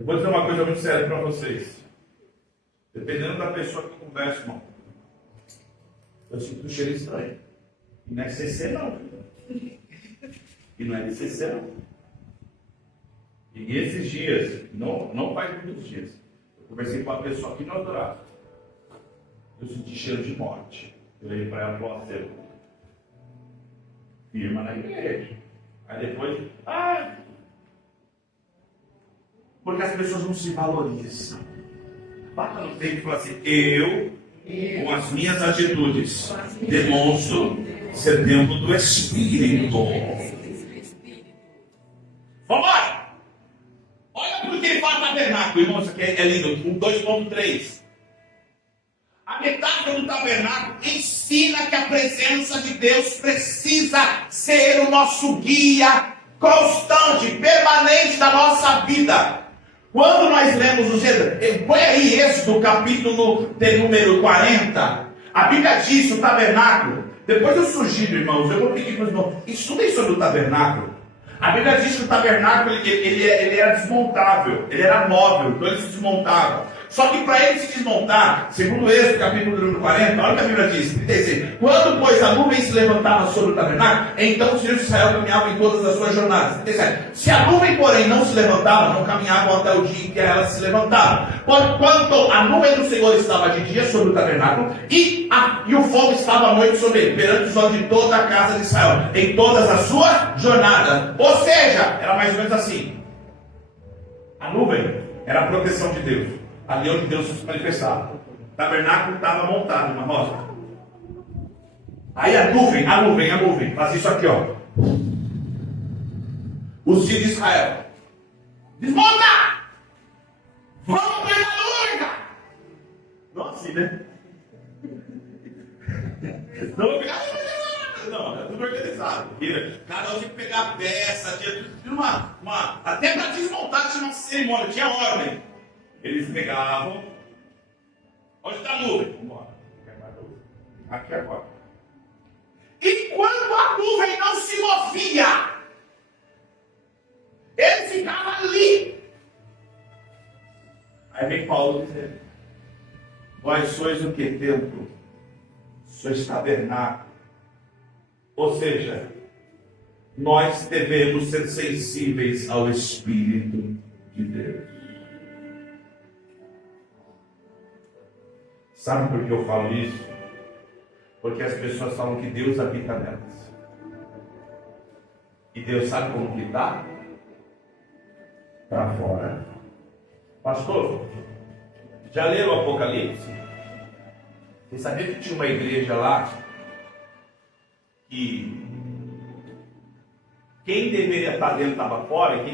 Eu vou dizer uma coisa muito séria para vocês. Dependendo da pessoa que conversa, irmão, eu sinto um cheiro estranho. E não é CC, não. E não é CC, não. E esses dias, não faz muitos dias, eu conversei com uma pessoa aqui no Eldorado. Eu senti cheiro de morte. Eu olhei para ela e falei assim, firma na igreja. Aí depois, porque as pessoas não se valorizam. Bata no peito e fala assim, eu, com as minhas atitudes, demonstro ser templo do Espírito. Vamos lá! Olha porque ele fala tabernáculo, irmão, isso aqui é lindo, 2.3. A metáfora do tabernáculo ensina que a presença de Deus precisa ser o nosso guia constante, permanente da nossa vida. Quando nós lemos o Gênesis, põe aí Êxodo, capítulo de número 40, a Bíblia diz o tabernáculo. Depois eu sugiro, irmãos, eu vou pedir para os irmãos, estudem sobre o tabernáculo. A Bíblia diz que o tabernáculo ele era desmontável, ele era móvel, então ele se desmontava. Só que para ele se desmontar, segundo Êxodo, capítulo número 40, olha o que a Bíblia diz, 36. Quando, pois, a nuvem se levantava sobre o tabernáculo, então os filhos de Israel caminhavam em todas as suas jornadas. 37. Se a nuvem, porém, não se levantava, não caminhavam até o dia em que ela se levantava. Porquanto a nuvem do Senhor estava de dia sobre o tabernáculo, e o fogo estava à noite sobre ele, perante os olhos de toda a casa de Israel, em todas as suas jornadas. Ou seja, era mais ou menos assim. A nuvem era a proteção de Deus. Ali onde Deus se manifestava. O tabernáculo estava montado, uma rosa. Aí a nuvem, faz isso aqui, ó. Os filhos de Israel. Desmonta! Vamos pegar a nuvem! Não assim, né? Não, é tudo organizado. Cada um tinha que pegar a peça, tinha até para desmontar tinha uma cerimônia, tinha ordem. Eles pegavam. Onde está a nuvem? Vamos embora. Aqui agora. E quando a nuvem não se movia, ele ficava ali. Aí vem Paulo dizendo: vós sois o que? Templo. Sois tabernáculo. Ou seja, nós devemos ser sensíveis ao Espírito de Deus. Sabe por que eu falo isso? Porque as pessoas falam que Deus habita nelas. E Deus sabe como que está? Para fora. Pastor, já leram o Apocalipse? Você sabia que tinha uma igreja lá que quem deveria estar dentro estava fora e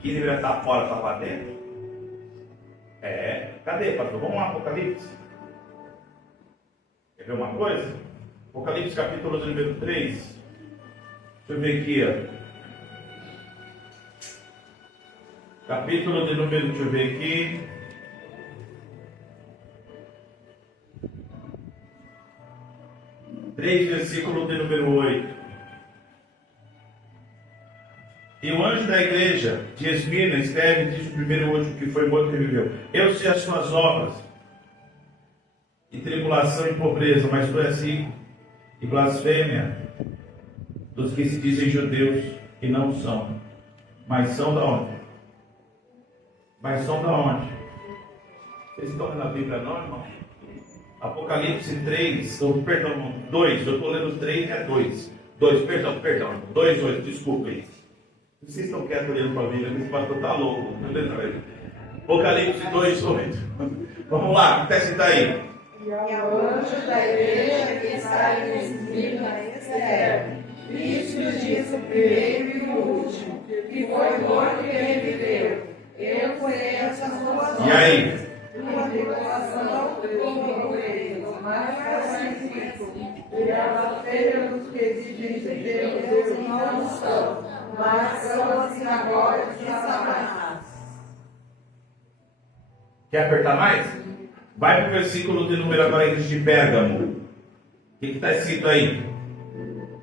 quem deveria estar fora estava dentro? Cadê, pastor? Vamos lá, Apocalipse. Quer ver uma coisa? Apocalipse capítulo número 3. Deixa eu ver aqui, ó. Capítulo de número, deixa eu ver aqui. Versículo de número 8. E o anjo da igreja de Esmirna escreve, diz o primeiro anjo que foi morto e reviveu: eu sei as suas obras, e tribulação e pobreza, mas tu és rico, e blasfêmia dos que se dizem judeus e não são. Mas são da onde? Vocês estão lendo a Bíblia não, irmão? Apocalipse 3, 2, eu estou lendo 3, é 2. 2, 8, desculpa aí. Vocês estão quietos olhando para a Bíblia, esse pastor está louco. Apocalipse 2, 8. Vamos lá, o que está escrito aí? E ao anjo da igreja que está em Esmirna escreve: isto diz o primeiro e o último, que foi morto e reviveu. Eu conheço as tuas obras. E aí? Tua tribulação como eles, mas pacifico. E a blasfêmia dos que dizem Deus e não são, mas são as sinagogas de Satanás. Quer apertar mais? Vai para o versículo de número agora, igreja de Pérgamo. O que está escrito aí?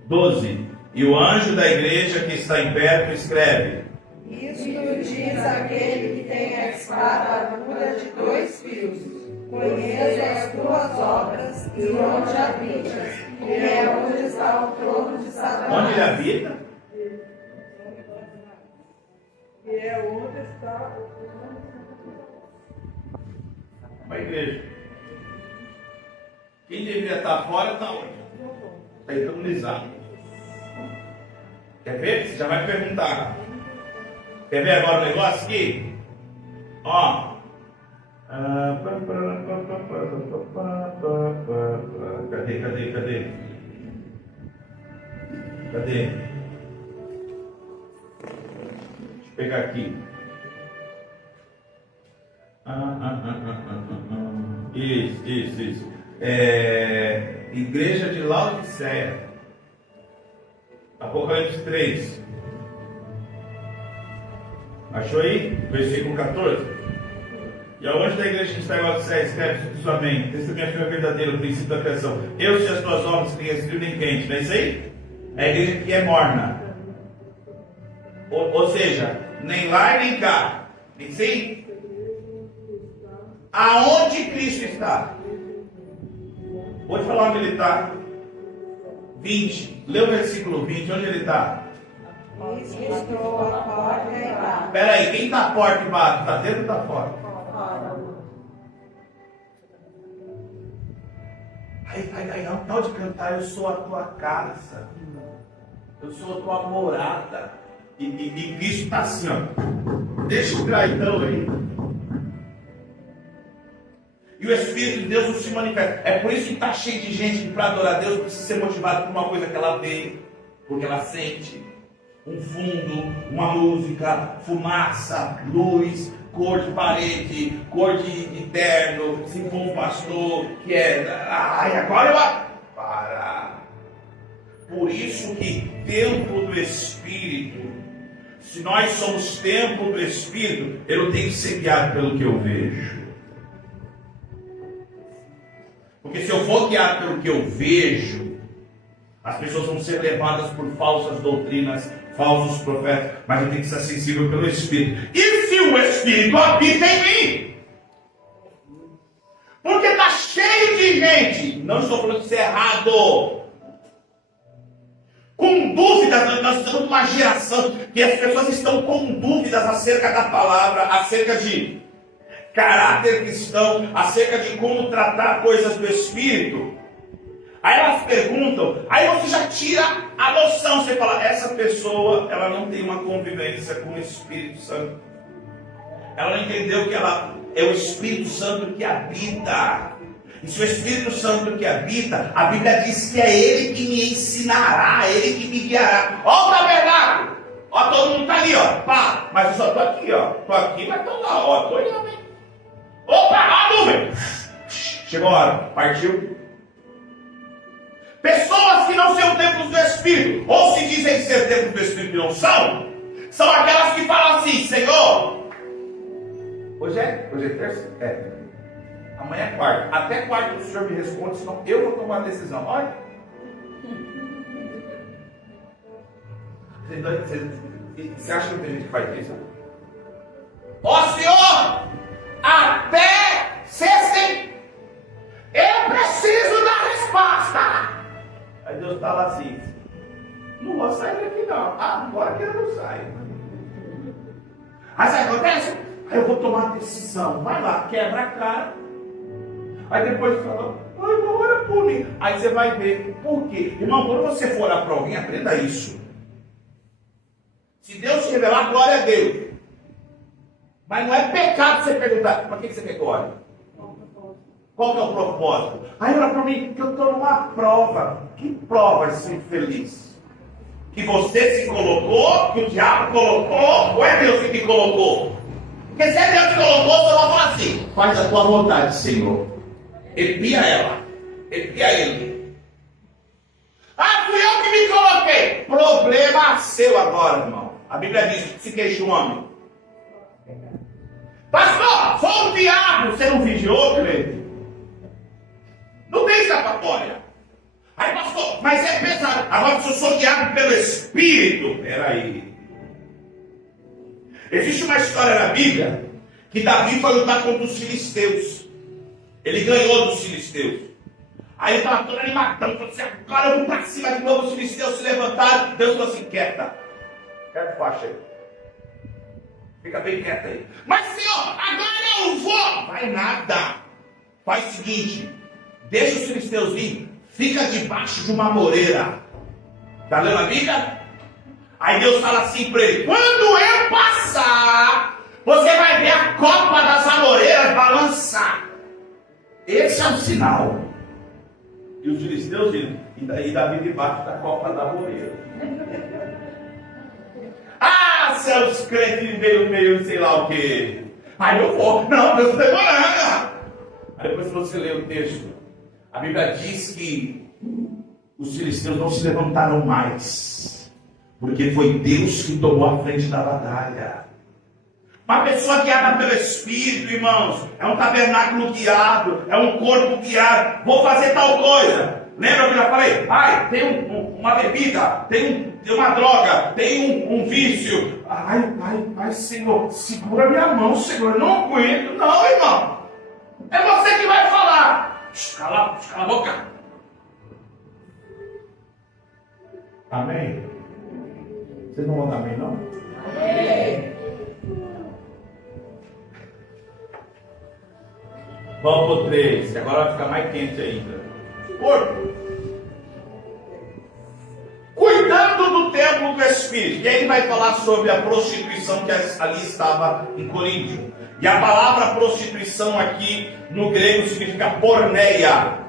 12. E o anjo da igreja que está em perto escreve: isto diz aquele que tem a espada aguda de 2 fios. Conheço as tuas obras e onde habitas, e é onde está o trono de Satanás. Onde ele habita? E é onde está o trono de Satanás. Uma igreja. Quem deveria estar fora está onde? Está entronizado. Quer ver? Você já vai perguntar. Quer ver agora o negócio aqui? Ó. Cadê? Cadê? Deixa eu pegar aqui. Isso. Igreja de Laodiceia. Apocalipse 3. Achou aí? Versículo 14. E aonde da igreja que está igual a você escreve sucessivamente, testemunha fiel verdadeiro, o princípio da criação. Eu sei as tuas obras, que nem frio nem quente. Não é isso aí? É a igreja que é morna. Ou seja, nem lá e nem cá. Sim? Aonde Cristo está? Vou te falar onde ele está. 20. Lê o versículo 20. Onde ele está? Eis que estou à porta e bato. Espera aí. Quem está à porta e bate? Está dentro ou está fora? Fora. Aí, ao tal de cantar, eu sou a tua casa. Eu sou a tua morada. E Cristo está assim, ó. Deixa eu entrar então aí. E o Espírito de Deus não se manifesta. É por isso que está cheio de gente que para adorar a Deus precisa ser motivado por uma coisa que ela vê, porque ela sente. Um fundo, uma música, fumaça, luz, cor de parede, cor de terno, se for um pastor que é. Ai, agora eu. Para! Por isso que templo do Espírito, se nós somos templo do Espírito, eu não tenho que ser guiado pelo que eu vejo. Porque se eu for guiado pelo que eu vejo, as pessoas vão ser levadas por falsas doutrinas, falsos profetas, mas eu tenho que ser sensível pelo Espírito. E se o Espírito habita em mim? Porque está cheio de gente, não estou falando isso errado, com dúvidas. Nós estamos numa geração que as pessoas estão com dúvidas acerca da palavra, acerca de caráter cristão, acerca de como tratar coisas do Espírito. Aí elas perguntam, aí você já tira a noção, você fala, essa pessoa, ela não tem uma convivência com o Espírito Santo. Ela não entendeu que ela é o Espírito Santo que habita. E se o Espírito Santo que habita, a Bíblia diz que é Ele que me ensinará, é Ele que me guiará. Ó o tabernáculo! Ó, todo mundo está ali, ó. Pá, mas eu só estou aqui, ó. Estou aqui, mas estou lá, ó. Estou olhando, hein? Opa, a nuvem! Chegou a hora, partiu. Pessoas que não são templos do Espírito, ou se dizem ser templos do Espírito e não são aquelas que falam assim, Senhor, hoje é terça? É. Amanhã é quarta. Até quarta o Senhor me responde, senão eu vou tomar a decisão. Olha. Você acha que não tem gente que faz isso? Ó Senhor, até sexta, eu preciso da resposta. Aí Deus está lá assim, não vou sair daqui não. Agora que eu não saio. Aí sabe o que acontece? Aí eu vou tomar uma decisão. Vai lá, quebra a cara. Aí depois fala, ai, não ora por mim. Aí você vai ver por quê. Irmão, quando você for orar para alguém, aprenda isso. Se Deus te revelar, glória a Deus. Mas não é pecado você perguntar, para que você quer que eu ore? Qual que é o propósito? Aí ora para mim, que eu estou numa prova. Que prova esse infeliz? Que você se colocou, que o diabo colocou, ou é Deus que te colocou? Porque se é Deus que colocou, você vai falar assim, faz a tua vontade, Senhor. Epia ela, epia ele. Ah, fui eu que me coloquei. Problema seu agora, irmão. A Bíblia diz que se queixa o homem. Pastor, foi o diabo, você não vigiou, crente? Não tem escapatória. Aí, pastor, mas é pesado. Agora, se eu sou guiado pelo Espírito, peraí. Existe uma história na Bíblia que Davi foi lutar contra os filisteus. Ele ganhou dos filisteus. Aí ele estava todo animadão, falou assim, agora eu vou para cima de novo, os filisteus se levantaram. Deus falou assim, quieta. Quieta, faixa aí. Fica bem quieta aí. Mas Senhor, agora eu vou. Vai nada. Faz o seguinte, deixa os filisteus vir, fica debaixo de uma moreira. Está lendo a Bíblia? Aí Deus fala assim para ele, quando eu passar, você vai ver a copa das amoreiras balançar. Esse é o sinal. E os filisteus viram. E daí Davi debaixo da copa da amoreira. Ah, seus crentes meio sei lá o quê. Aí eu vou. Não, Deus está demorando. Aí depois você lê o texto. A Bíblia diz que os filisteus não se levantaram mais. Porque foi Deus que tomou a frente da batalha. Uma pessoa guiada pelo Espírito, irmãos, é um tabernáculo guiado, é um corpo guiado. Vou fazer tal coisa. Lembra que eu já falei? Ai, tem uma bebida, tem uma droga, tem um vício. Ai, Senhor, segura minha mão, Senhor, eu não aguento. Não, irmão. É você que vai falar. Cala a boca. Amém? Vocês não vão dar amém, não? Amém. Vamos pro 3, que agora vai ficar mais quente ainda. Corpo. Cuidando do templo do Espírito. E aí ele vai falar sobre a prostituição que ali estava em Coríntio. E a palavra prostituição aqui no grego significa porneia,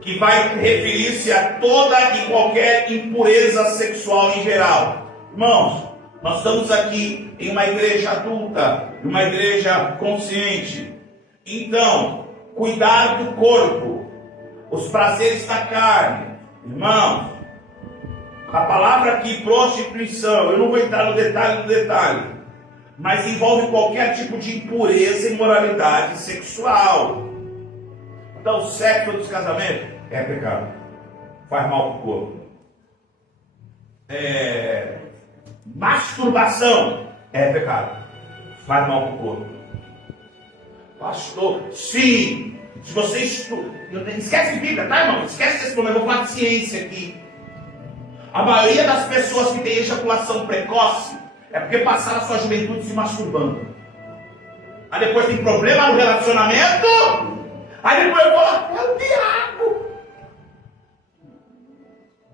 que vai referir-se a toda e qualquer impureza sexual em geral. Irmãos, nós estamos aqui em uma igreja adulta, uma igreja consciente. Então, cuidar do corpo, os prazeres da carne. Irmãos, a palavra aqui, prostituição, eu não vou entrar no detalhe do detalhe, mas envolve qualquer tipo de impureza e imoralidade sexual. Então, o sexo dos casamentos é pecado, faz mal para o corpo. Masturbação é pecado, faz mal para o corpo. Pastor, sim, se você estuda, esquece de Bíblia, tá, irmão? Esquece desse problema, eu vou falar de ciência aqui. A maioria das pessoas que tem ejaculação precoce é porque passaram a sua juventude se masturbando. Aí depois tem problema no relacionamento. Aí depois eu falo, é o diabo.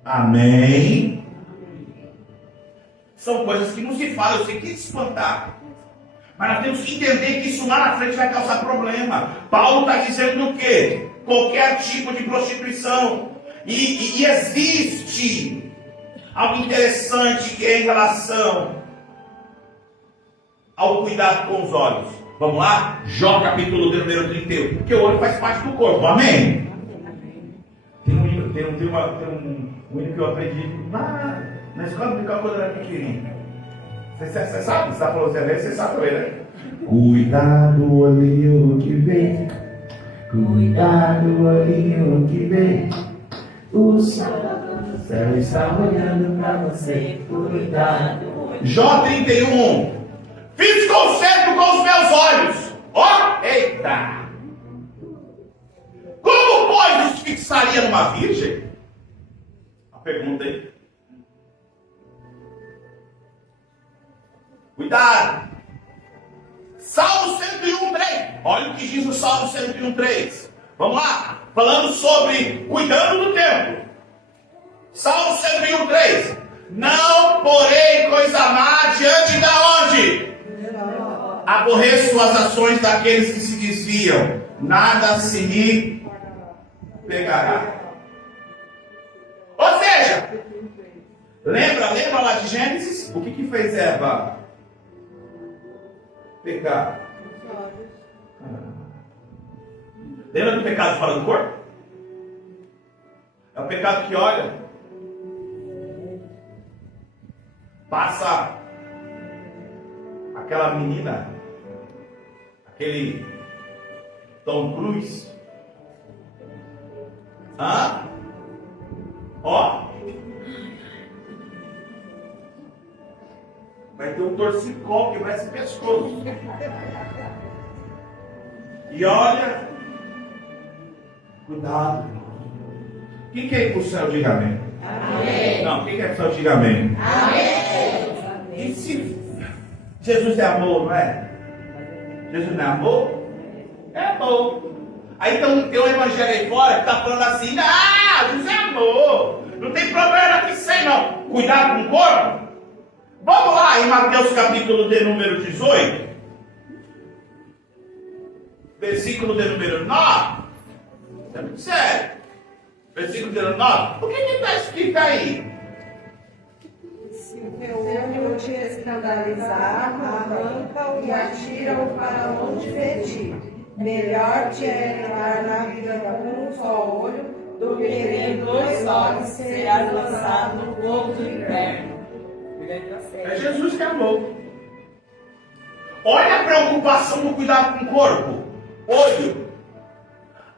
Amém? São coisas que não se falam, eu sei que espantar. Mas nós temos que entender que isso lá na frente vai causar problema. Paulo está dizendo o quê? Qualquer tipo de prostituição. E existe algo interessante que é em relação ao cuidado com os olhos. Vamos lá? Jó capítulo de número 31. Porque o olho faz parte do corpo. Amém? Tem um hino que eu aprendi na escola dominical quando eu era pequenininho. Você sabe? Você está falando, você sabe também, né? Cuidado, olhinho que vem. Cuidado, olhinho que vem. O céu está olhando para você. Cuidado. Jó 31. Fiz concerto com os meus olhos. Ó, eita! Como, pois, os fixaria numa virgem? A pergunta aí. Cuidado. Salmo 101:3. Olha o que diz o Salmo 101:3. Vamos lá. Falando sobre cuidando do templo. Salmo 101:3. Não porém coisa má diante da onde? Aborreço as ações daqueles que se desviam. Nada se me pegará. Ou seja, lembra lá de Gênesis? O que fez Eva pecar? Lembra do pecado fora do corpo? É o pecado que olha, passa aquela menina, aquele Tom Cruise. Ó, vai ter um torcicolo que vai ser pescoço. E olha, cuidado. Quem quer ir para o céu, diga amém. Amém. Não, quem quer ir para o céu, diga amém. Amém. E se Jesus é amor, não é? Jesus não é amor? É amor. Aí tem um evangelho aí fora que está falando assim, Jesus é amor. Não tem problema com isso aí não. Cuidado com o corpo. Vamos lá em Mateus capítulo de número 18. Versículo de número 9. É muito sério. Versículo de número 9. O que está escrito aí? Se o teu olho te escandalizar, arranca-o e atira-o para longe de ti. Melhor te é entrar na vida com um só olho do que ter dois olhos ser lançado no fogo do inferno. É Jesus que amou. Olha a preocupação do cuidado com o corpo. Olho.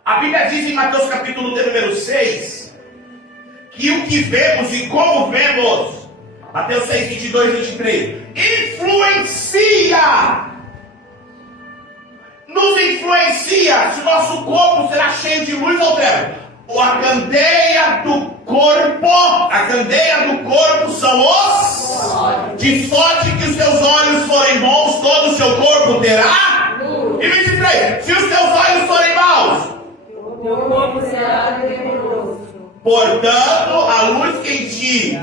A Bíblia diz em Mateus capítulo número 6, que o que vemos e como vemos, Mateus 6, 22 e 23, influencia. Nos influencia se o nosso corpo será cheio de luz ou treva. A candeia do corpo são os de sorte que os seus olhos forem bons, todo o seu corpo terá. E 23, se os teus olhos forem maus, o teu corpo será tenebroso. Portanto, a luz que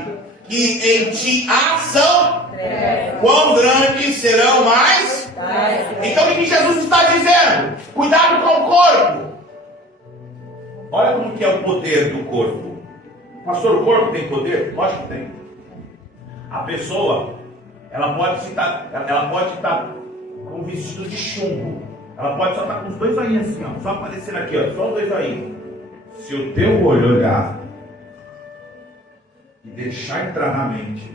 em ti há são, quão grandes serão mais? Então o que Jesus está dizendo? Cuidado com o corpo. Olha como que é o poder do corpo. Pastor, o corpo tem poder? Lógico que tem. A pessoa, ela pode estar com um vestido de chumbo. Ela pode só estar com os dois olhinhos assim, ó, só aparecendo aqui, ó, só os dois olhinhos. Se o teu olho olhar e deixar entrar na mente,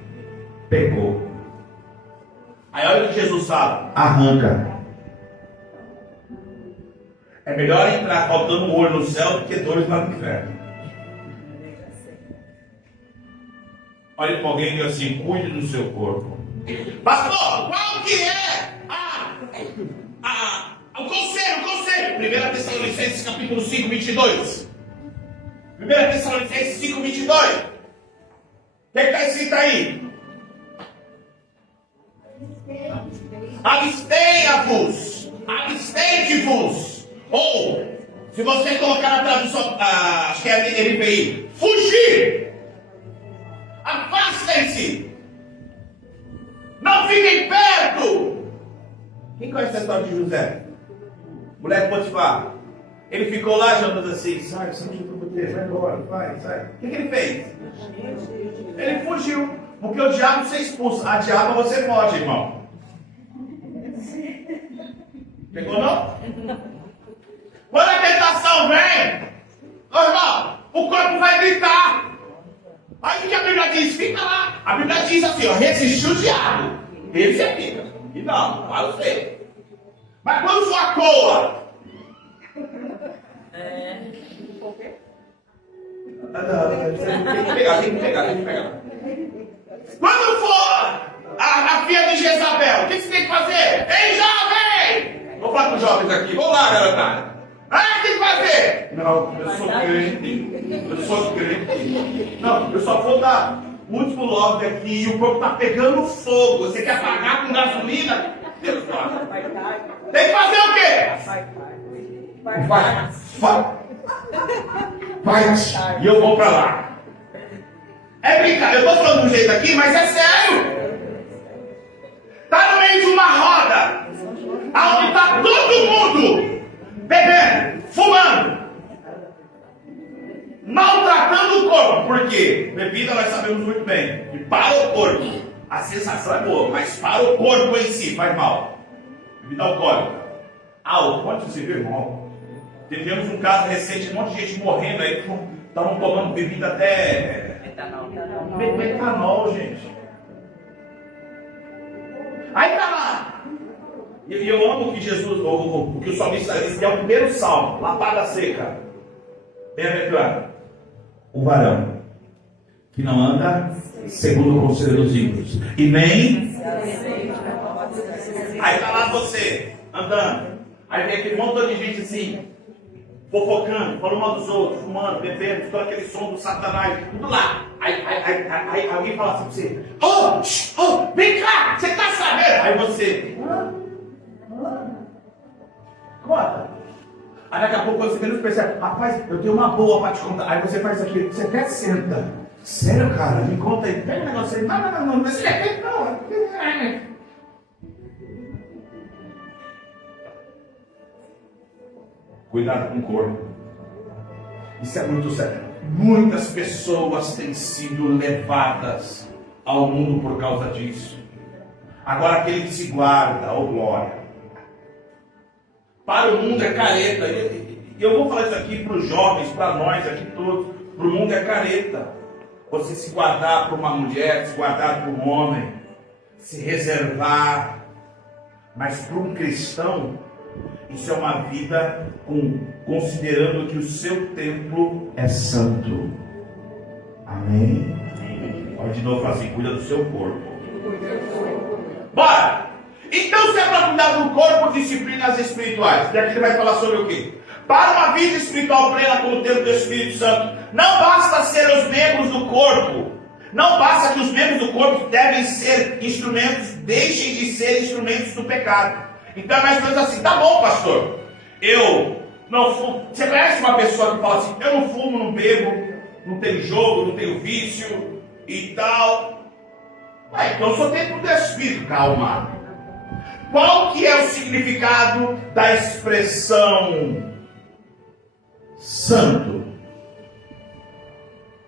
pegou. Aí olha o que Jesus fala: arranca. É melhor entrar faltando um olho no céu do que dois lá no inferno. Olha para alguém e diga assim: cuide do seu corpo. Pastor, qual que é o conselho? 1 Tessalonicenses capítulo 5, 22. 1 Tessalonicenses 5, 22. O que está escrito aí? Abstende-vos. Ou, se você colocar na tradução, acho que é a NVI, fugir. Afastem-se. Não fiquem perto. Quem conhece a história de José? Mulher de Potifar. Ele ficou lá, Jonas, assim: sai embora, vai, sai. O que ele fez? Ele fugiu. Porque o diabo você expulsa, a diaba você foge, irmão. Pegou não? Quando a tentação vem, irmão, o corpo vai gritar. Aí o que a Bíblia diz? Fica lá. A Bíblia diz assim, ó: resistiu o diabo. Ele você fica. E não, para você. Mas quando for a coa, tem que pegar. Quando for a filha de Jezabel, o que você tem que fazer? Ei, jovem! Vou falar com os jovens aqui. Vamos lá, garotada. O que tem que fazer? Não, eu sou crente. Não, eu só vou dar o último love aqui e o corpo está pegando fogo. Você quer apagar com gasolina? Deus guarda. Tem que fazer o quê? Vai. E eu vou para lá. É brincadeira, eu estou falando de um jeito aqui, mas é sério. Está no meio de uma roda, onde está todo mundo bebendo, fumando, maltratando o corpo. Por quê? Bebida nós sabemos muito bem, e para o corpo a sensação é boa, mas para o corpo em si faz mal. Bebida alcoólica, álcool, pode se ver mal. Tivemos um caso recente de um monte de gente morrendo aí, estavam tomando bebida até metanol, gente. Aí tá lá. E eu amo que Jesus, o que o salmista diz, que é o primeiro salmo, lapada seca. Bem-aventurado o varão que não anda segundo o conselho dos ímpios, e nem. Aí tá lá você, andando. Aí vem aquele montão de gente assim, fofocando, falando mal dos outros, fumando, bebendo, todo aquele som do Satanás, tudo lá. Aí alguém fala assim pra você: vem cá, você tá sabendo? Aí você: conta. Aí daqui a pouco você menos percebe: rapaz, eu tenho uma boa pra te contar. Aí você faz aquilo, você até senta. Sério, cara? Me conta aí. Pega o negócio aí. Não, mas não. Cuidado com o corpo. Isso é muito sério. Muitas pessoas têm sido levadas ao mundo por causa disso. Agora aquele que se guarda, oh glória. Para o mundo é careta. E eu vou falar isso aqui para os jovens, para nós aqui todos. Para o mundo é careta. Você se guardar para uma mulher, se guardar para um homem, se reservar. Mas para um cristão, isso é uma vida considerando que o seu templo é santo. Amém? Olha de novo assim, cuida do seu corpo. Bora! Então, se é para cuidar do corpo, disciplinas espirituais. E aqui ele vai falar sobre o quê? Para uma vida espiritual plena com o templo do Espírito Santo, não basta ser os membros do corpo. Não basta que os membros do corpo devem ser instrumentos, deixem de ser instrumentos do pecado. Então é mais ou menos assim, tá bom, pastor, eu não fumo. Você conhece uma pessoa que fala assim, eu não fumo, não bebo, não tenho jogo, não tenho vício e tal. Então eu sou templo do Espírito. Calma. Qual que é o significado da expressão santo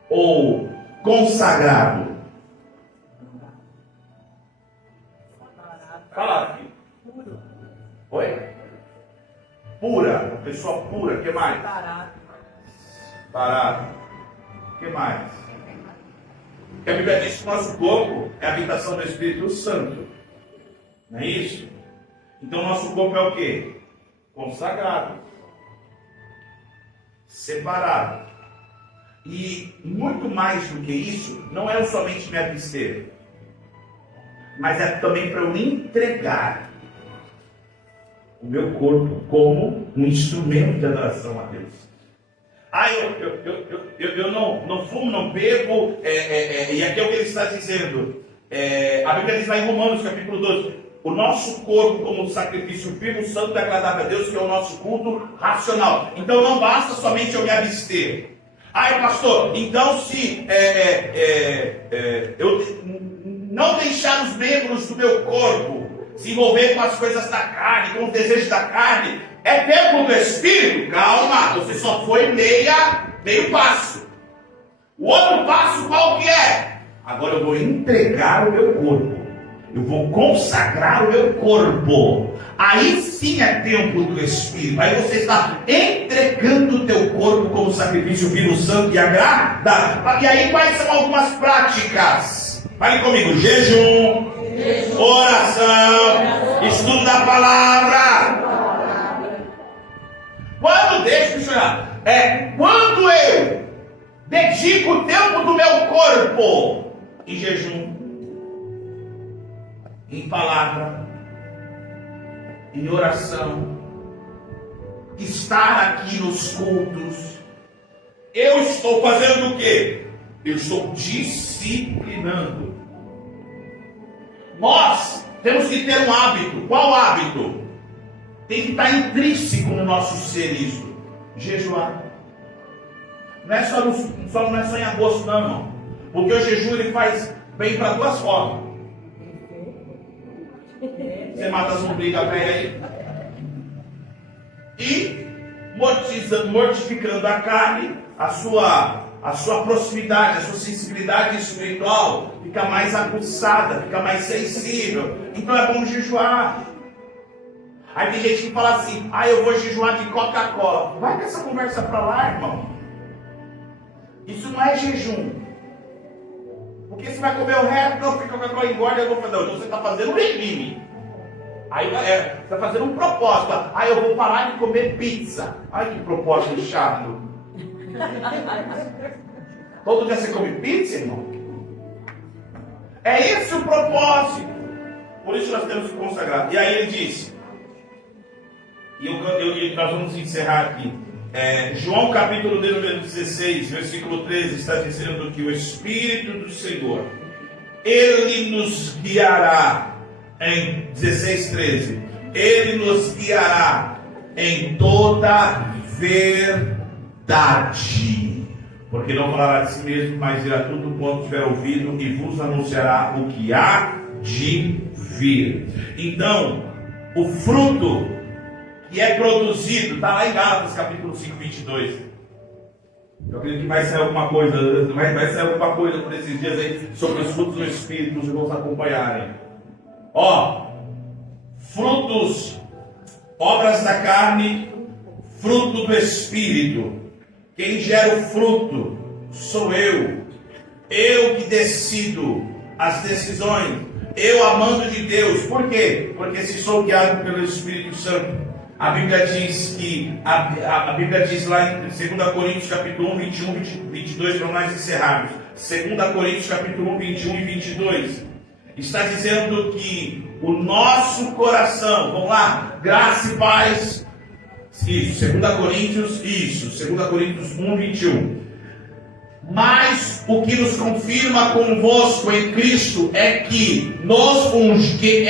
ou consagrado? Fala aqui. Oi? Pura, uma pessoa pura. O que mais? Parado. O que mais? Porque a Bíblia diz que o nosso corpo é a habitação do Espírito Santo. Não é isso? Então o nosso corpo é o quê? Consagrado. Separado. E muito mais do que isso, não é somente me abster, mas é também para eu entregar o meu corpo como um instrumento de adoração a Deus. Eu não fumo, não bebo, e aqui é o que ele está dizendo. A Bíblia diz lá em Romanos capítulo 12, o nosso corpo como sacrifício vivo, santo e agradável a Deus, que é o nosso culto racional. Então não basta somente eu me abster. Pastor, então se eu não deixar os membros do meu corpo se envolver com as coisas da carne, com os desejos da carne, é templo do Espírito? Calma, você só foi meio passo. O outro passo qual que é? Agora eu vou entregar o meu corpo. Eu vou consagrar o meu corpo. Aí sim é templo do Espírito. Aí você está entregando o teu corpo como sacrifício vivo, santo e agradável. E aí quais são algumas práticas? Fale comigo. Jejum, oração, estudo da palavra. Quando deixa eu chorar? Quando eu dedico o tempo do meu corpo em jejum, em palavra, em oração, estar aqui nos cultos, eu estou fazendo o quê? Eu estou disciplinando. Nós temos que ter um hábito. Qual hábito? Tem que estar intrínseco no nosso ser isso. Jejuar. Não é só em agosto não, irmão. Porque o jejum ele faz bem para duas formas. Você mata as lombrigas velhas aí. E mortificando a carne, a sua proximidade, a sua sensibilidade espiritual fica mais aguçada, fica mais sensível. Então é bom jejuar. Aí tem gente que fala assim, eu vou jejuar de Coca-Cola. Vai com essa conversa para lá, irmão. Isso não é jejum. Porque você vai comer o resto, não, porque Coca-Cola engorda, eu vou fazer. Não, você está fazendo um regime. Aí você está fazendo um propósito. Eu vou parar de comer pizza. Ai, que propósito chato. Todo dia você come pizza, irmão? É esse o propósito. Por isso nós temos que consagrar. E aí ele diz, e nós vamos encerrar aqui. João capítulo 16, versículo 13, está dizendo que o Espírito do Senhor, Ele nos guiará, em 16:13, Ele nos guiará em toda verdade, porque não falará de si mesmo, mas dirá tudo quanto tiver ouvido e vos anunciará o que há de vir. Então, o fruto que é produzido, está lá em Gálatas capítulo 5, 22. Eu acredito que vai sair alguma coisa, vai sair alguma coisa por esses dias aí sobre os frutos do Espírito, os irmãos acompanharem. Frutos, obras da carne, fruto do Espírito. Quem gera o fruto sou eu. Eu que decido as decisões. eu amando de Deus. Por quê? Porque se sou guiado pelo Espírito Santo. A Bíblia diz que, a Bíblia diz lá em 2 Coríntios capítulo 1, 21, 22, para nós encerrarmos. 2 Coríntios capítulo 1, 21 e 22. Está dizendo que o nosso coração, vamos lá, graça e paz. Isso, 2 Coríntios 1, 21. Mas o que nos confirma convosco em Cristo é que nos ungiu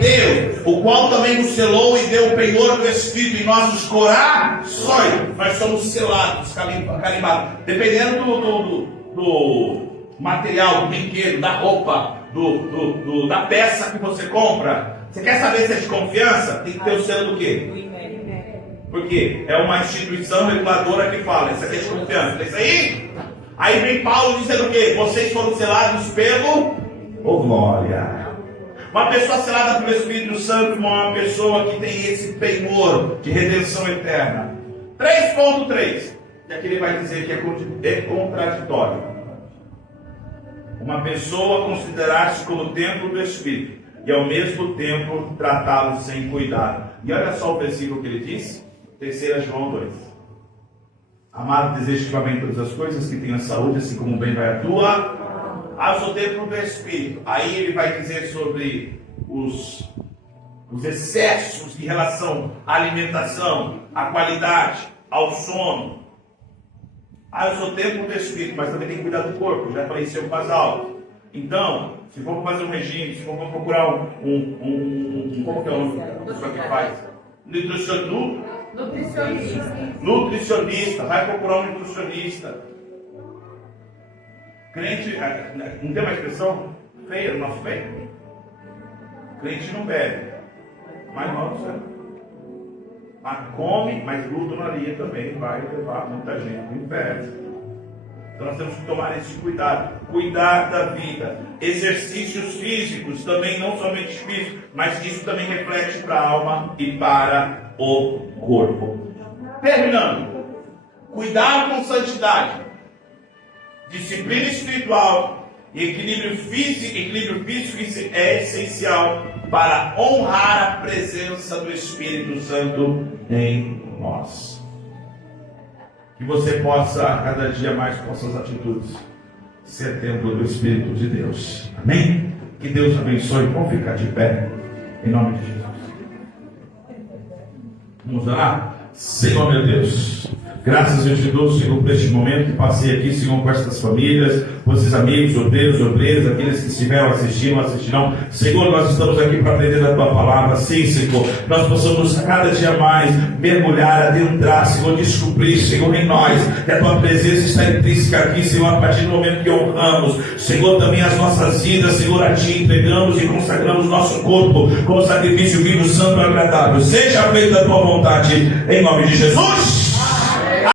Deus, o qual também nos selou e deu o penhor do Espírito em nossos corações. Nós somos selados, carimbados, dependendo do material, do brinquedo, da roupa, da peça que você compra. Você quer saber se é de confiança? Tem que ter o selo do quê? Porque é uma instituição reguladora que fala, isso aqui é de confiança. É isso aí? Aí vem Paulo dizendo o quê? Vocês foram selados pelo glória. Uma pessoa selada pelo Espírito Santo, uma pessoa que tem esse penhor de redenção eterna. 3.3. E aqui ele vai dizer que é contraditório. Uma pessoa considerar-se como templo do Espírito e ao mesmo tempo tratá-lo sem cuidado. E olha só o versículo que ele diz. 3 João 2. Amado, desejo que vá bem todas as coisas, que tenha saúde, assim como bem vai a tua. Ao seu templo do Espírito. Aí ele vai dizer sobre os excessos em relação à alimentação, à qualidade, ao sono. Eu sou templo do Espírito, mas também tem que cuidar do corpo. Já falei isso é um casal. Então, se for fazer um regime, se for procurar como que é o nome da pessoa que faz? Nutricionista. Vai procurar um nutricionista. Crente, não tem uma expressão feia no nosso meio? Crente não bebe, mas não serve. Mas come, mas glutonaria também vai levar muita gente para o inferno. Então nós temos que tomar esse cuidado. Cuidar da vida. Exercícios físicos, também não somente físicos, mas isso também reflete para a alma e para o corpo. Terminando. Cuidar com santidade. Disciplina espiritual e equilíbrio físico é essencial para honrar a presença do Espírito Santo em nós. Que você possa, cada dia mais com suas atitudes, ser templo do Espírito de Deus. Amém? Que Deus abençoe. Vamos ficar de pé, em nome de Jesus. Vamos orar? Senhor meu Deus, graças eu te dou, Senhor, por este momento que passei aqui, Senhor, com estas famílias, com esses amigos, obreiros, obreiras, aqueles que estiveram assistindo, assistirão. Senhor, nós estamos aqui para aprender da Tua palavra. Sim, Senhor, nós possamos cada dia mais mergulhar, adentrar, Senhor, descobrir, Senhor, em nós, que a Tua presença está intrínseca aqui, Senhor, a partir do momento que honramos, Senhor, também as nossas vidas, Senhor, a Ti entregamos e consagramos nosso corpo como sacrifício vivo, santo e agradável. Seja feita a Tua vontade, em nome de Jesus.